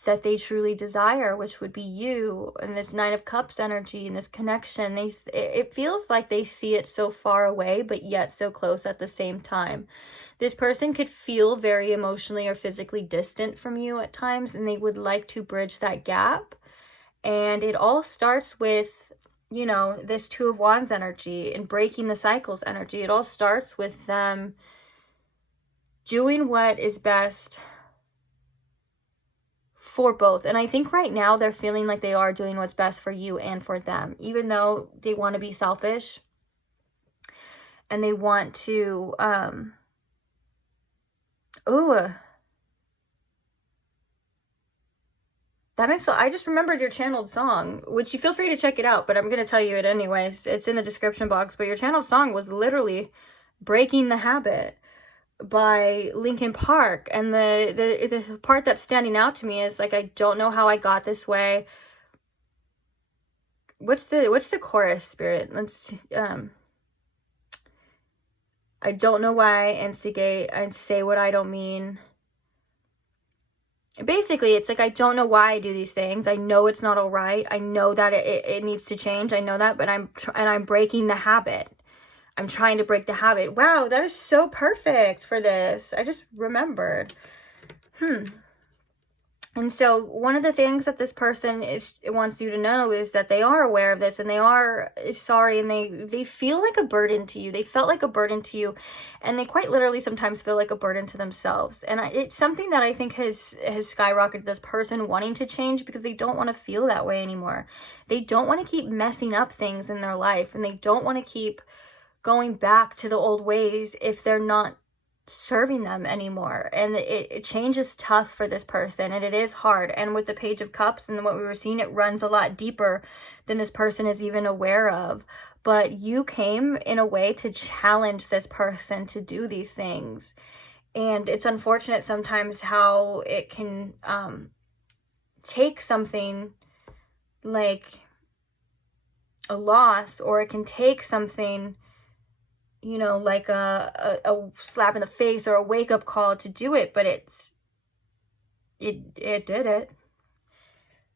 that they truly desire, which would be you and this Nine of Cups energy and this connection. It feels like they see it so far away, but yet so close at the same time. This person could feel very emotionally or physically distant from you at times, and they would like to bridge that gap. And it all starts with, you know, this Two of Wands energy and breaking the cycles energy. It all starts with them doing what is best for both. And I think right now they're feeling like they are doing what's best for you and for them, even though they want to be selfish and they want to I just remembered your channeled song, which you feel free to check it out, but I'm going to tell you it anyways. It's in the description box, but your channeled song was literally Breaking the Habit by Linkin Park. And the part that's standing out to me is like, I don't know how I got this way. what's the chorus, Spirit? Let's I don't know why I instigate. I say what I don't mean. Basically, it's like, I don't know why I do these things. I know it's not all right. I know that it needs to change. I know that, but I'm breaking the habit. I'm trying to break the habit. Wow, that is so perfect for this. I just remembered. And so one of the things that this person wants you to know is that they are aware of this, and they are sorry, and they feel like a burden to you. They felt like a burden to you, and they quite literally sometimes feel like a burden to themselves. And it's something that I think has skyrocketed this person wanting to change, because they don't want to feel that way anymore. They don't want to keep messing up things in their life, and they don't want to keep going back to the old ways if they're not serving them anymore. And change is tough for this person, and it is hard. And with the Page of Cups and what we were seeing, it runs a lot deeper than this person is even aware of. But you came in a way to challenge this person to do these things. And it's unfortunate sometimes how it can take something like a loss, or it can take something, you know, like a slap in the face or a wake-up call to do it, but it did it.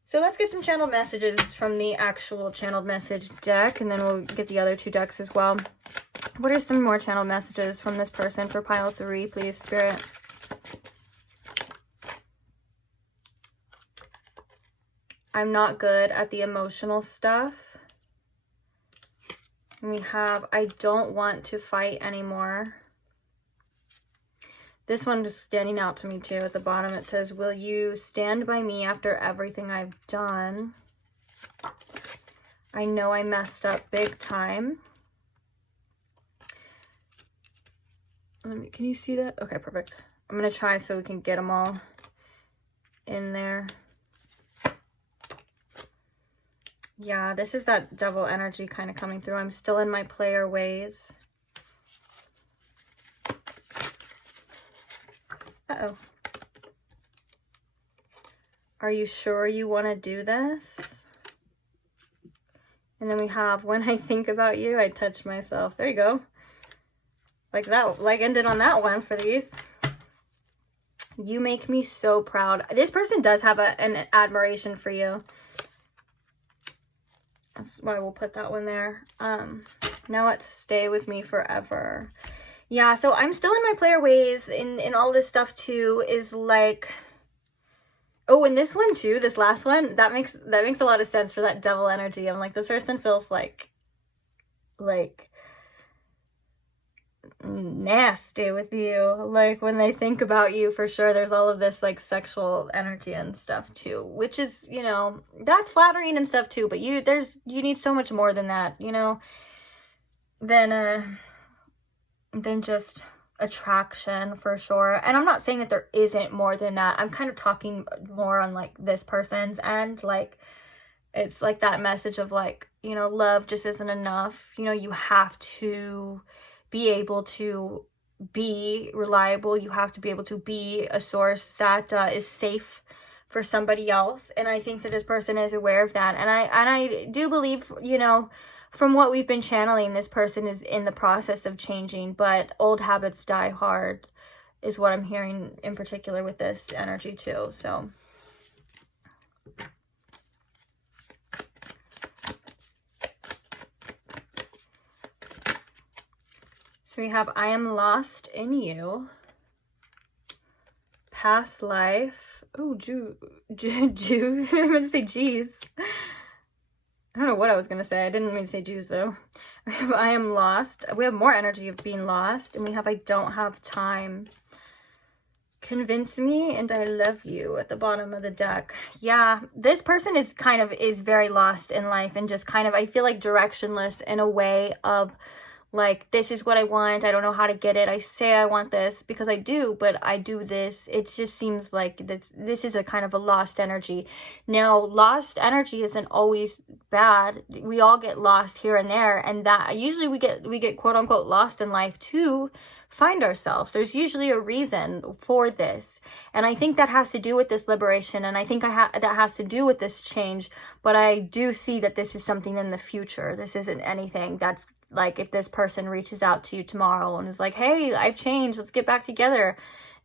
So let's get some channeled messages from the actual channeled message deck, and then we'll get the other two decks as well. What are some more channeled messages from this person for pile 3, please, Spirit? I'm not good at the emotional stuff. We have, I don't want to fight anymore. This one is standing out to me too. At the bottom it says, will you stand by me after everything I've done? I know I messed up big time. Can you see that? Okay, perfect. I'm going to try so we can get them all in there. Yeah, this is that devil energy kind of coming through. I'm still in my player ways. Uh-oh. Are you sure you want to do this? And then we have, when I think about you, I touch myself. There you go. Like that, like ended on that one for these. You make me so proud. This person does have an admiration for you. That's why we'll put that one there. Now let's stay with me forever. Yeah, so I'm still in my player ways, in all this stuff too, is like, oh, and this one too, this last one, that makes a lot of sense for that devil energy. I'm like, this person feels like nasty with you. Like when they think about you, for sure, there's all of this like sexual energy and stuff too, which is, you know, that's flattering and stuff too, but you need so much more than that, you know, than just attraction, for sure. And I'm not saying that there isn't more than that. I'm kind of talking more on like this person's end. Like it's like that message of like, you know, love just isn't enough. You know, you have to be able to be reliable. You have to be able to be a source that is safe for somebody else. And I think that this person is aware of that. And I do believe, you know, from what we've been channeling, this person is in the process of changing, but old habits die hard is what I'm hearing in particular with this energy too. So we have, I am lost in you. Past life. Oh, Jew. I'm going to say Jews. I don't know what I was going to say. I didn't mean to say Jews, though. We have, I am lost. We have more energy of being lost. And we have, I don't have time. Convince me and I love you at the bottom of the deck. Yeah, this person is very lost in life and just kind of, I feel like directionless in a way of like, this is what I want. I don't know how to get it. I say I want this because I do, but I do this. It just seems like this is a kind of a lost energy. Now, lost energy isn't always bad. We all get lost here and there, and that usually we get quote unquote lost in life too find ourselves. There's usually a reason for this. And I think that has to do with this liberation. And I think that has to do with this change. But I do see that this is something in the future. This isn't anything that's like if this person reaches out to you tomorrow and is like, hey, I've changed, let's get back together.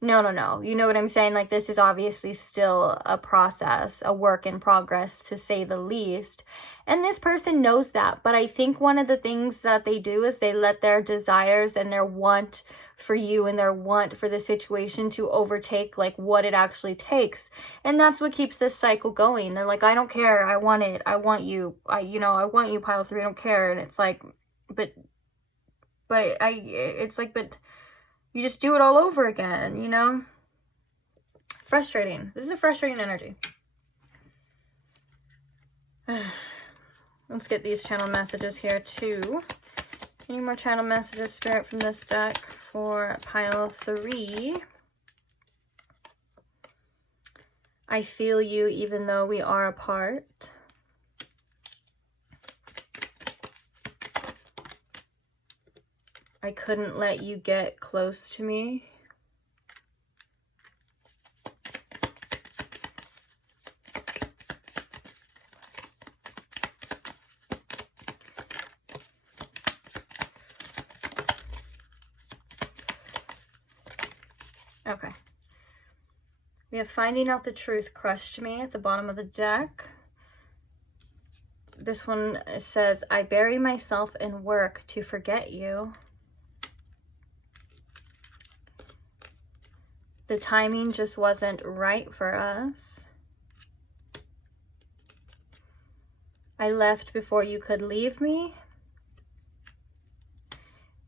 No. You know what I'm saying? Like, this is obviously still a process, a work in progress, to say the least. And this person knows that. But I think one of the things that they do is they let their desires and their want for you and their want for the situation to overtake like what it actually takes. And that's what keeps this cycle going. They're like, I don't care. I want it. I want you. I want you, pile 3. I don't care. And it's like, but you just do it all over again, you know? Frustrating. This is a frustrating energy. Let's get these channel messages here too. Any more channel messages, Spirit, from this deck for pile 3? I feel you even though we are apart. I couldn't let you get close to me. Okay. We have finding out the truth crushed me at the bottom of the deck. This one says, I bury myself in work to forget you. The timing just wasn't right for us. I left before you could leave me.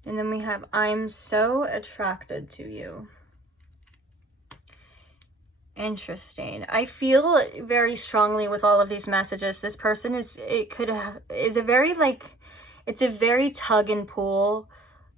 And then we have, I'm so attracted to you. Interesting. I feel very strongly with all of these messages. This person is a very it's a very tug and pull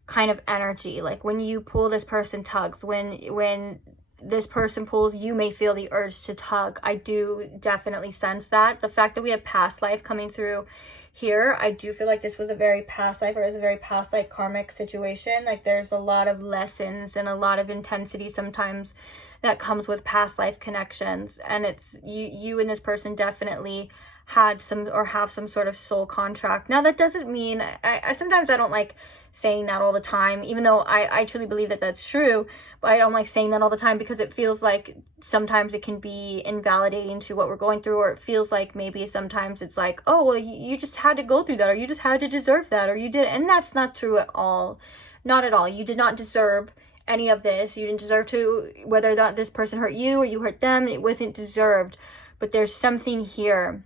kind of energy. Like when you pull, this person tugs. When this person pulls, you may feel the urge to tug. I do definitely sense that. The fact that we have past life coming through here, I do feel like this was a very past life, or is a very past life karmic situation. Like there's a lot of lessons and a lot of intensity sometimes that comes with past life connections. And it's you and this person definitely had some, or have some sort of soul contract. Now that doesn't mean, I sometimes I don't like saying that all the time, even though I truly believe that that's true, but I don't like saying that all the time because it feels like sometimes it can be invalidating to what we're going through, or it feels like maybe sometimes it's like, oh, well, you just had to go through that, or you just had to deserve that, or you did, and that's not true at all. Not at all. You did not deserve any of this. You didn't deserve to, whether that this person hurt you or you hurt them, it wasn't deserved. But there's something here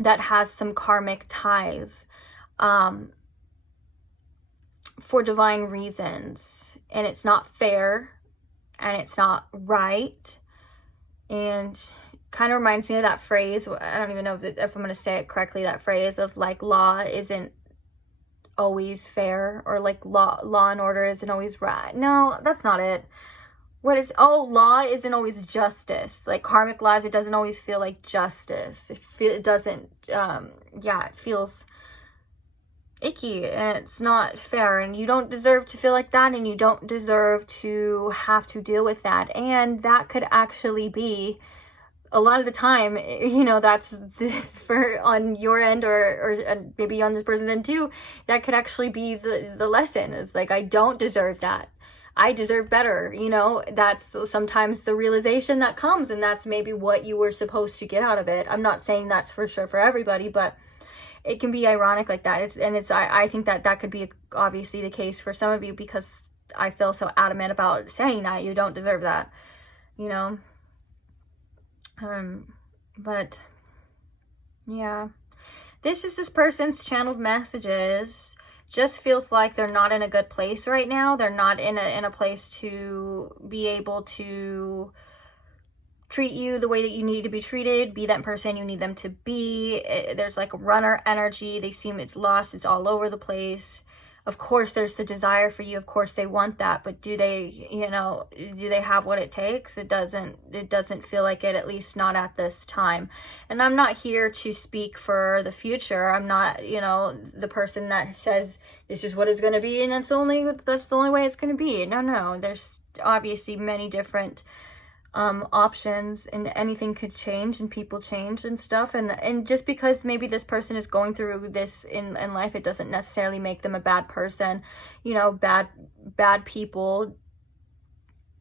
that has some karmic ties for divine reasons, and it's not fair and it's not right, and kind of reminds me of that phrase, I don't even know if I'm going to say it correctly, that phrase of like law isn't always fair, or like law and order isn't always right. No, that's not it. What is, law isn't always justice. Like karmic laws, it doesn't always feel like justice. It doesn't, it feels icky, and it's not fair, and you don't deserve to feel like that, and you don't deserve to have to deal with that. And that could actually be, a lot of the time, that's this for on your end, or maybe on this person's end too, that could actually be the lesson. It's like, I don't deserve that. I deserve better. That's sometimes the realization that comes, and that's maybe what you were supposed to get out of it. I'm not saying that's for sure for everybody, but it can be ironic like that. I think that could be obviously the case for some of you, because I feel so adamant about saying that you don't deserve that, but yeah, this is this person's channeled messages. Just feels like they're not in a good place right now. They're not in a place to be able to treat you the way that you need to be treated, be that person you need them to be. There's like runner energy. They seem it's lost, it's all over the place. of course there's the desire for you, of course they want that, but do they, you know, do they have what it takes? It doesn't feel like it, at least not at this time. And I'm not here to speak for the future. I'm not, you know, the person that says this is what it's going to be and that's the only way it's going to be. No, there's obviously many different options, and anything could change, and people change and stuff, and just because maybe this person is going through this in life, it doesn't necessarily make them a bad person. You know, bad people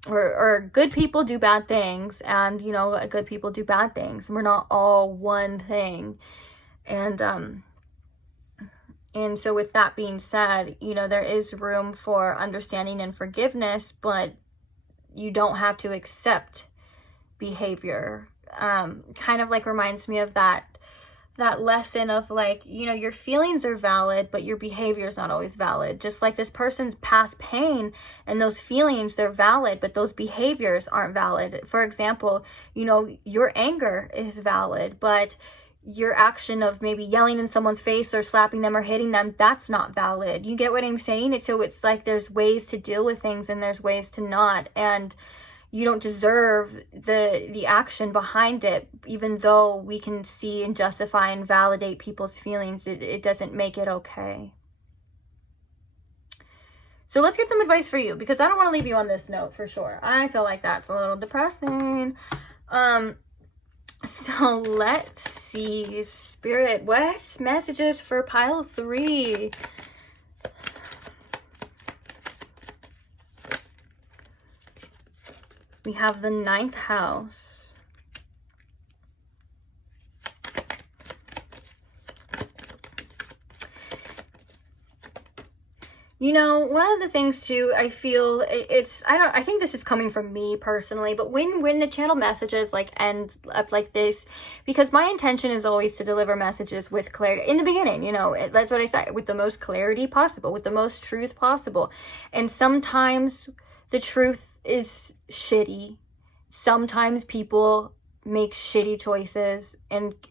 or good people do bad things, and you know, good people do bad things. We're not all one thing. And so with that being said, you know, there is room for understanding and forgiveness, but you don't have to accept behavior. Kind of like reminds me of that lesson of like, you know, your feelings are valid, but your behavior is not always valid. Just like this person's past pain and those feelings, they're valid, but those behaviors aren't valid. For example, you know, your anger is valid, but your action of maybe yelling in someone's face or slapping them or hitting them, that's not valid. You get what I'm saying? So it's like there's ways to deal with things and there's ways to not, and you don't deserve the action behind it. Even though we can see and justify and validate people's feelings, it doesn't make it okay. So let's get some advice for you, because I don't want to leave you on this note for sure. I feel like that's a little depressing. So let's see, Spirit, what messages for pile 3? We have the 9th house. You know, one of the things too, I feel I think this is coming from me personally, but when the channel messages like end up like this, because my intention is always to deliver messages with clarity in the beginning, you know, that's what I say, with the most clarity possible, with the most truth possible. And sometimes the truth is shitty. Sometimes people make shitty choices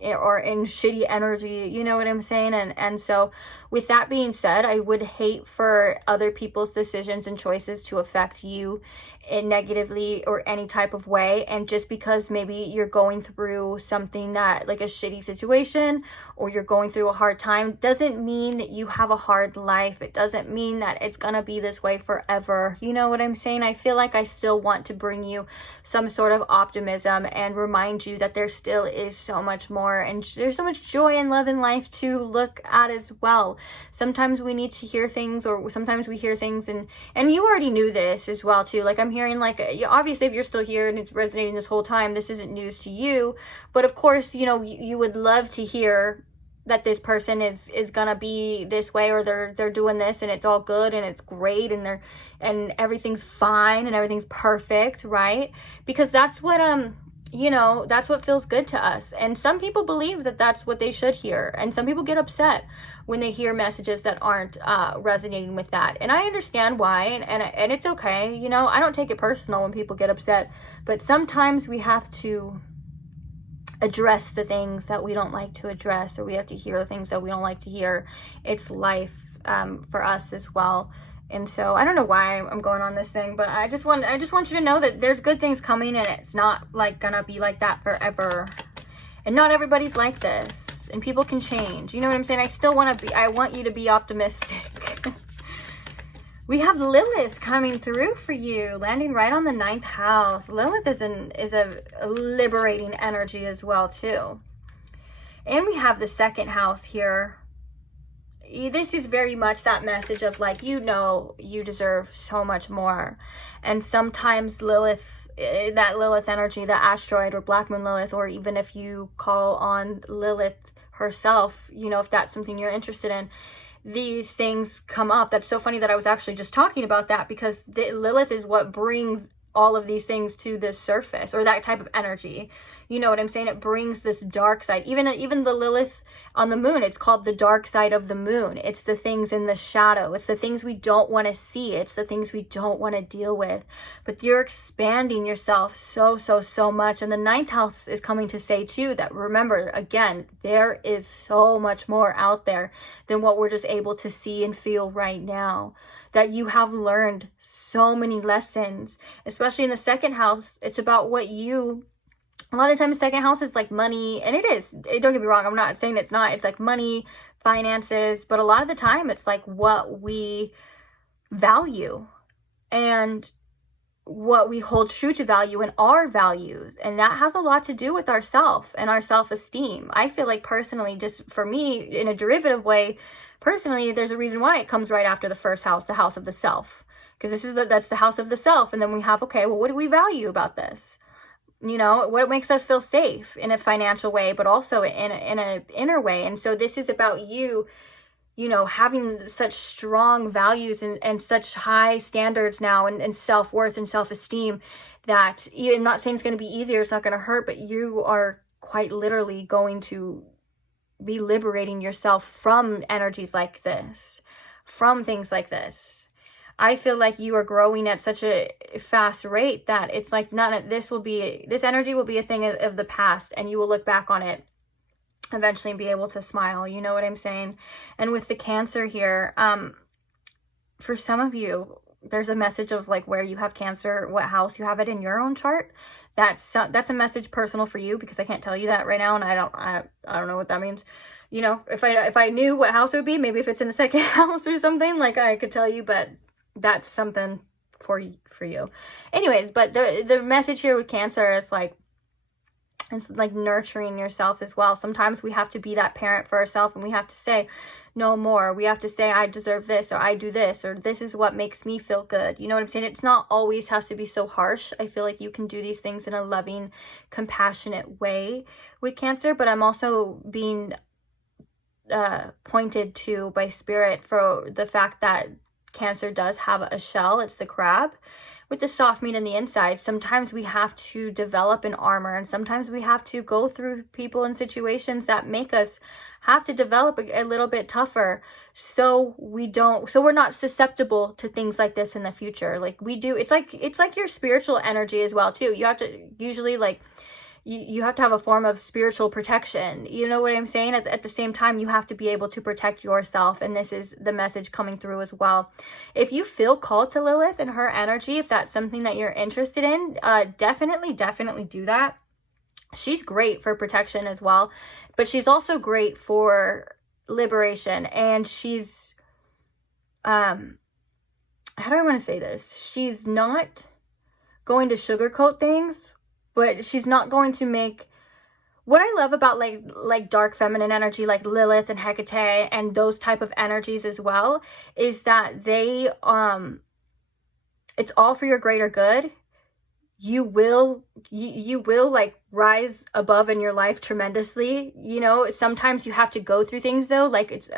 or in shitty energy, you know what I'm saying? And so with that being said, I would hate for other people's decisions and choices to affect you negatively or any type of way. And just because maybe you're going through something that like a shitty situation or you're going through a hard time doesn't mean that you have a hard life. It doesn't mean that it's gonna be this way forever. You know what I'm saying? I feel like I still want to bring you some sort of optimism and remind you that there still is so much more, and there's so much joy and love in life to look at as well. Sometimes we need to hear things, or sometimes we hear things and you already knew this as well too. Like I'm hearing like, obviously if you're still here and it's resonating this whole time, this isn't news to you, but of course, you know, you would love to hear that this person is gonna be this way, or they're doing this and it's all good and it's great and everything's fine and everything's perfect, right? Because that's what you know, that's what feels good to us. And some people believe that that's what they should hear, and some people get upset when they hear messages that aren't resonating with that. And I understand why, and it's okay. You know, I don't take it personal when people get upset, but sometimes we have to address the things that we don't like to address, or we have to hear the things that we don't like to hear. It's life for us as well. And so I don't know why I'm going on this thing, but I just want you to know that there's good things coming, and it's not like gonna be like that forever. And not everybody's like this, and people can change. You know what I'm saying? I want you to be optimistic. We have Lilith coming through for you, landing right on the 9th house. Lilith is a liberating energy as well too. And we have the 2nd house here. This is very much that message of like, you know, you deserve so much more. And sometimes Lilith, that Lilith energy, the asteroid or Black Moon Lilith, or even if you call on Lilith herself, you know, if that's something you're interested in, these things come up. That's so funny that I was actually just talking about that, because Lilith is what brings all of these things to the surface, or that type of energy. You know what I'm saying? It brings this dark side. Even the Lilith on the moon, it's called the dark side of the moon. It's the things in the shadow. It's the things we don't want to see. It's the things we don't want to deal with. But you're expanding yourself so much. And the ninth house is coming to say too that, remember, again, there is so much more out there than what we're just able to see and feel right now. That you have learned so many lessons, especially in the second house. It's about what you, a lot of times second house is like money, and it is, don't get me wrong, I'm not saying it's not, it's like money, finances, but a lot of the time it's like what we value and what we hold true to value and our values. And that has a lot to do with ourself and our self-esteem. I feel like personally, just for me, in a derivative way, personally, there's a reason why it comes right after the first house, the house of the self. Because that's the house of the self. And then we have, okay, well, what do we value about this? You know, what makes us feel safe in a financial way, but also in an inner way. And so this is about you know, having such strong values and such high standards now and self-worth and self-esteem that, I'm not saying it's going to be easier, it's not going to hurt, but you are quite literally going to be liberating yourself from energies like this, from things like this. I feel like you are growing at such a fast rate that it's like this energy will be a thing of the past, and you will look back on it eventually and be able to smile. You know what I'm saying? And with the Cancer here, for some of you, there's a message of like where you have Cancer, what house you have it in your own chart. That's a message personal for you, because I can't tell you that right now, and I don't know what that means. You know, if I knew what house it would be, maybe if it's in the second house or something, like I could tell you, but that's something for you. Anyways, but the message here with Cancer is like, it's like nurturing yourself as well. Sometimes we have to be that parent for ourselves, and we have to say no more. We have to say, I deserve this, or I do this, or this is what makes me feel good. You know what I'm saying? It's not always has to be so harsh. I feel like you can do these things in a loving, compassionate way with Cancer, but I'm also being pointed to by Spirit for the fact that Cancer does have a shell. It's the crab with the soft meat in the inside. Sometimes we have to develop an armor, and sometimes we have to go through people and situations that make us have to develop a little bit tougher, so we're not susceptible to things like this in the future. Like we do, it's like your spiritual energy as well too. You have to usually like you have to have a form of spiritual protection. You know what I'm saying? At the same time, you have to be able to protect yourself. And this is the message coming through as well. If you feel called to Lilith and her energy, if that's something that you're interested in, definitely do that. She's great for protection as well, but she's also great for liberation. And she's, how do I want to say this? She's not going to sugarcoat things, but she's not going to make, what I love about like dark feminine energy, like Lilith and Hecate and those type of energies as well, is that they, it's all for your greater good. You will like rise above in your life tremendously. You know, sometimes you have to go through things though, like it's,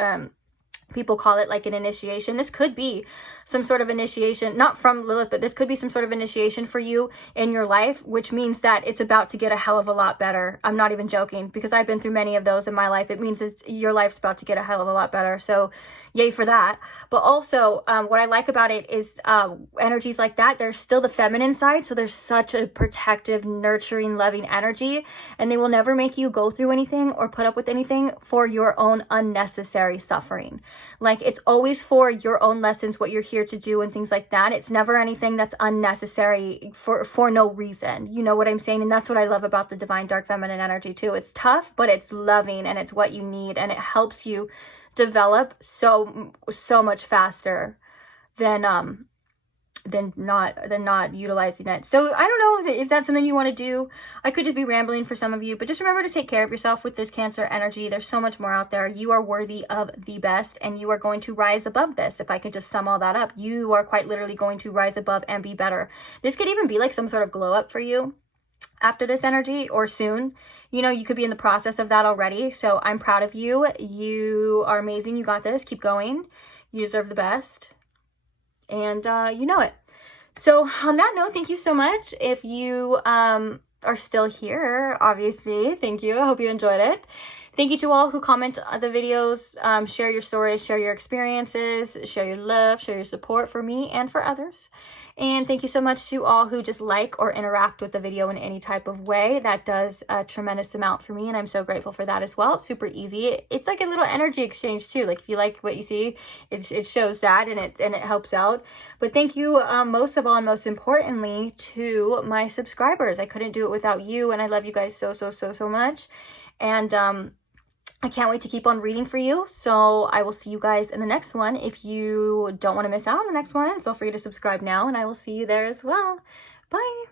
people call it like an initiation. This could be some sort of initiation, not from Lilith, but this could be some sort of initiation for you in your life, which means that it's about to get a hell of a lot better. I'm not even joking, because I've been through many of those in my life. It means your life's about to get a hell of a lot better. So yay for that. But also what I like about it is energies like that, there's still the feminine side. So there's such a protective, nurturing, loving energy, and they will never make you go through anything or put up with anything for your own unnecessary suffering. Like it's always for your own lessons, what you're here to do and things like that. It's never anything that's unnecessary for no reason. You know what I'm saying? And that's what I love about the divine dark feminine energy too. It's tough, but it's loving, and it's what you need, and it helps you develop so much faster than not utilizing it. So I don't know if that's something you want to do. I could just be rambling for some of you, but just remember to take care of yourself with this Cancer energy. There's so much more out there. You are worthy of the best, and you are going to rise above this. If I could just sum all that up, you are quite literally going to rise above and be better. This could even be like some sort of glow up for you after this energy, or soon. You know, you could be in the process of that already. So I'm proud of you. You are amazing. You got this. Keep going. You deserve the best. And you know it. So on that note, thank you so much. If you are still here, obviously, thank you. I hope you enjoyed it. Thank you to all who comment the videos, share your stories, share your experiences, share your love, share your support for me and for others. And thank you so much to all who just like or interact with the video in any type of way. That does a tremendous amount for me, and I'm so grateful for that as well. It's super easy. It's like a little energy exchange too. Like if you like what you see, it shows that, and it helps out. But thank you most of all, and most importantly, to my subscribers. I couldn't do it without you, and I love you guys so much. And I can't wait to keep on reading for you. So I will see you guys in the next one. If you don't want to miss out on the next one, feel free to subscribe now, and I will see you there as well. Bye.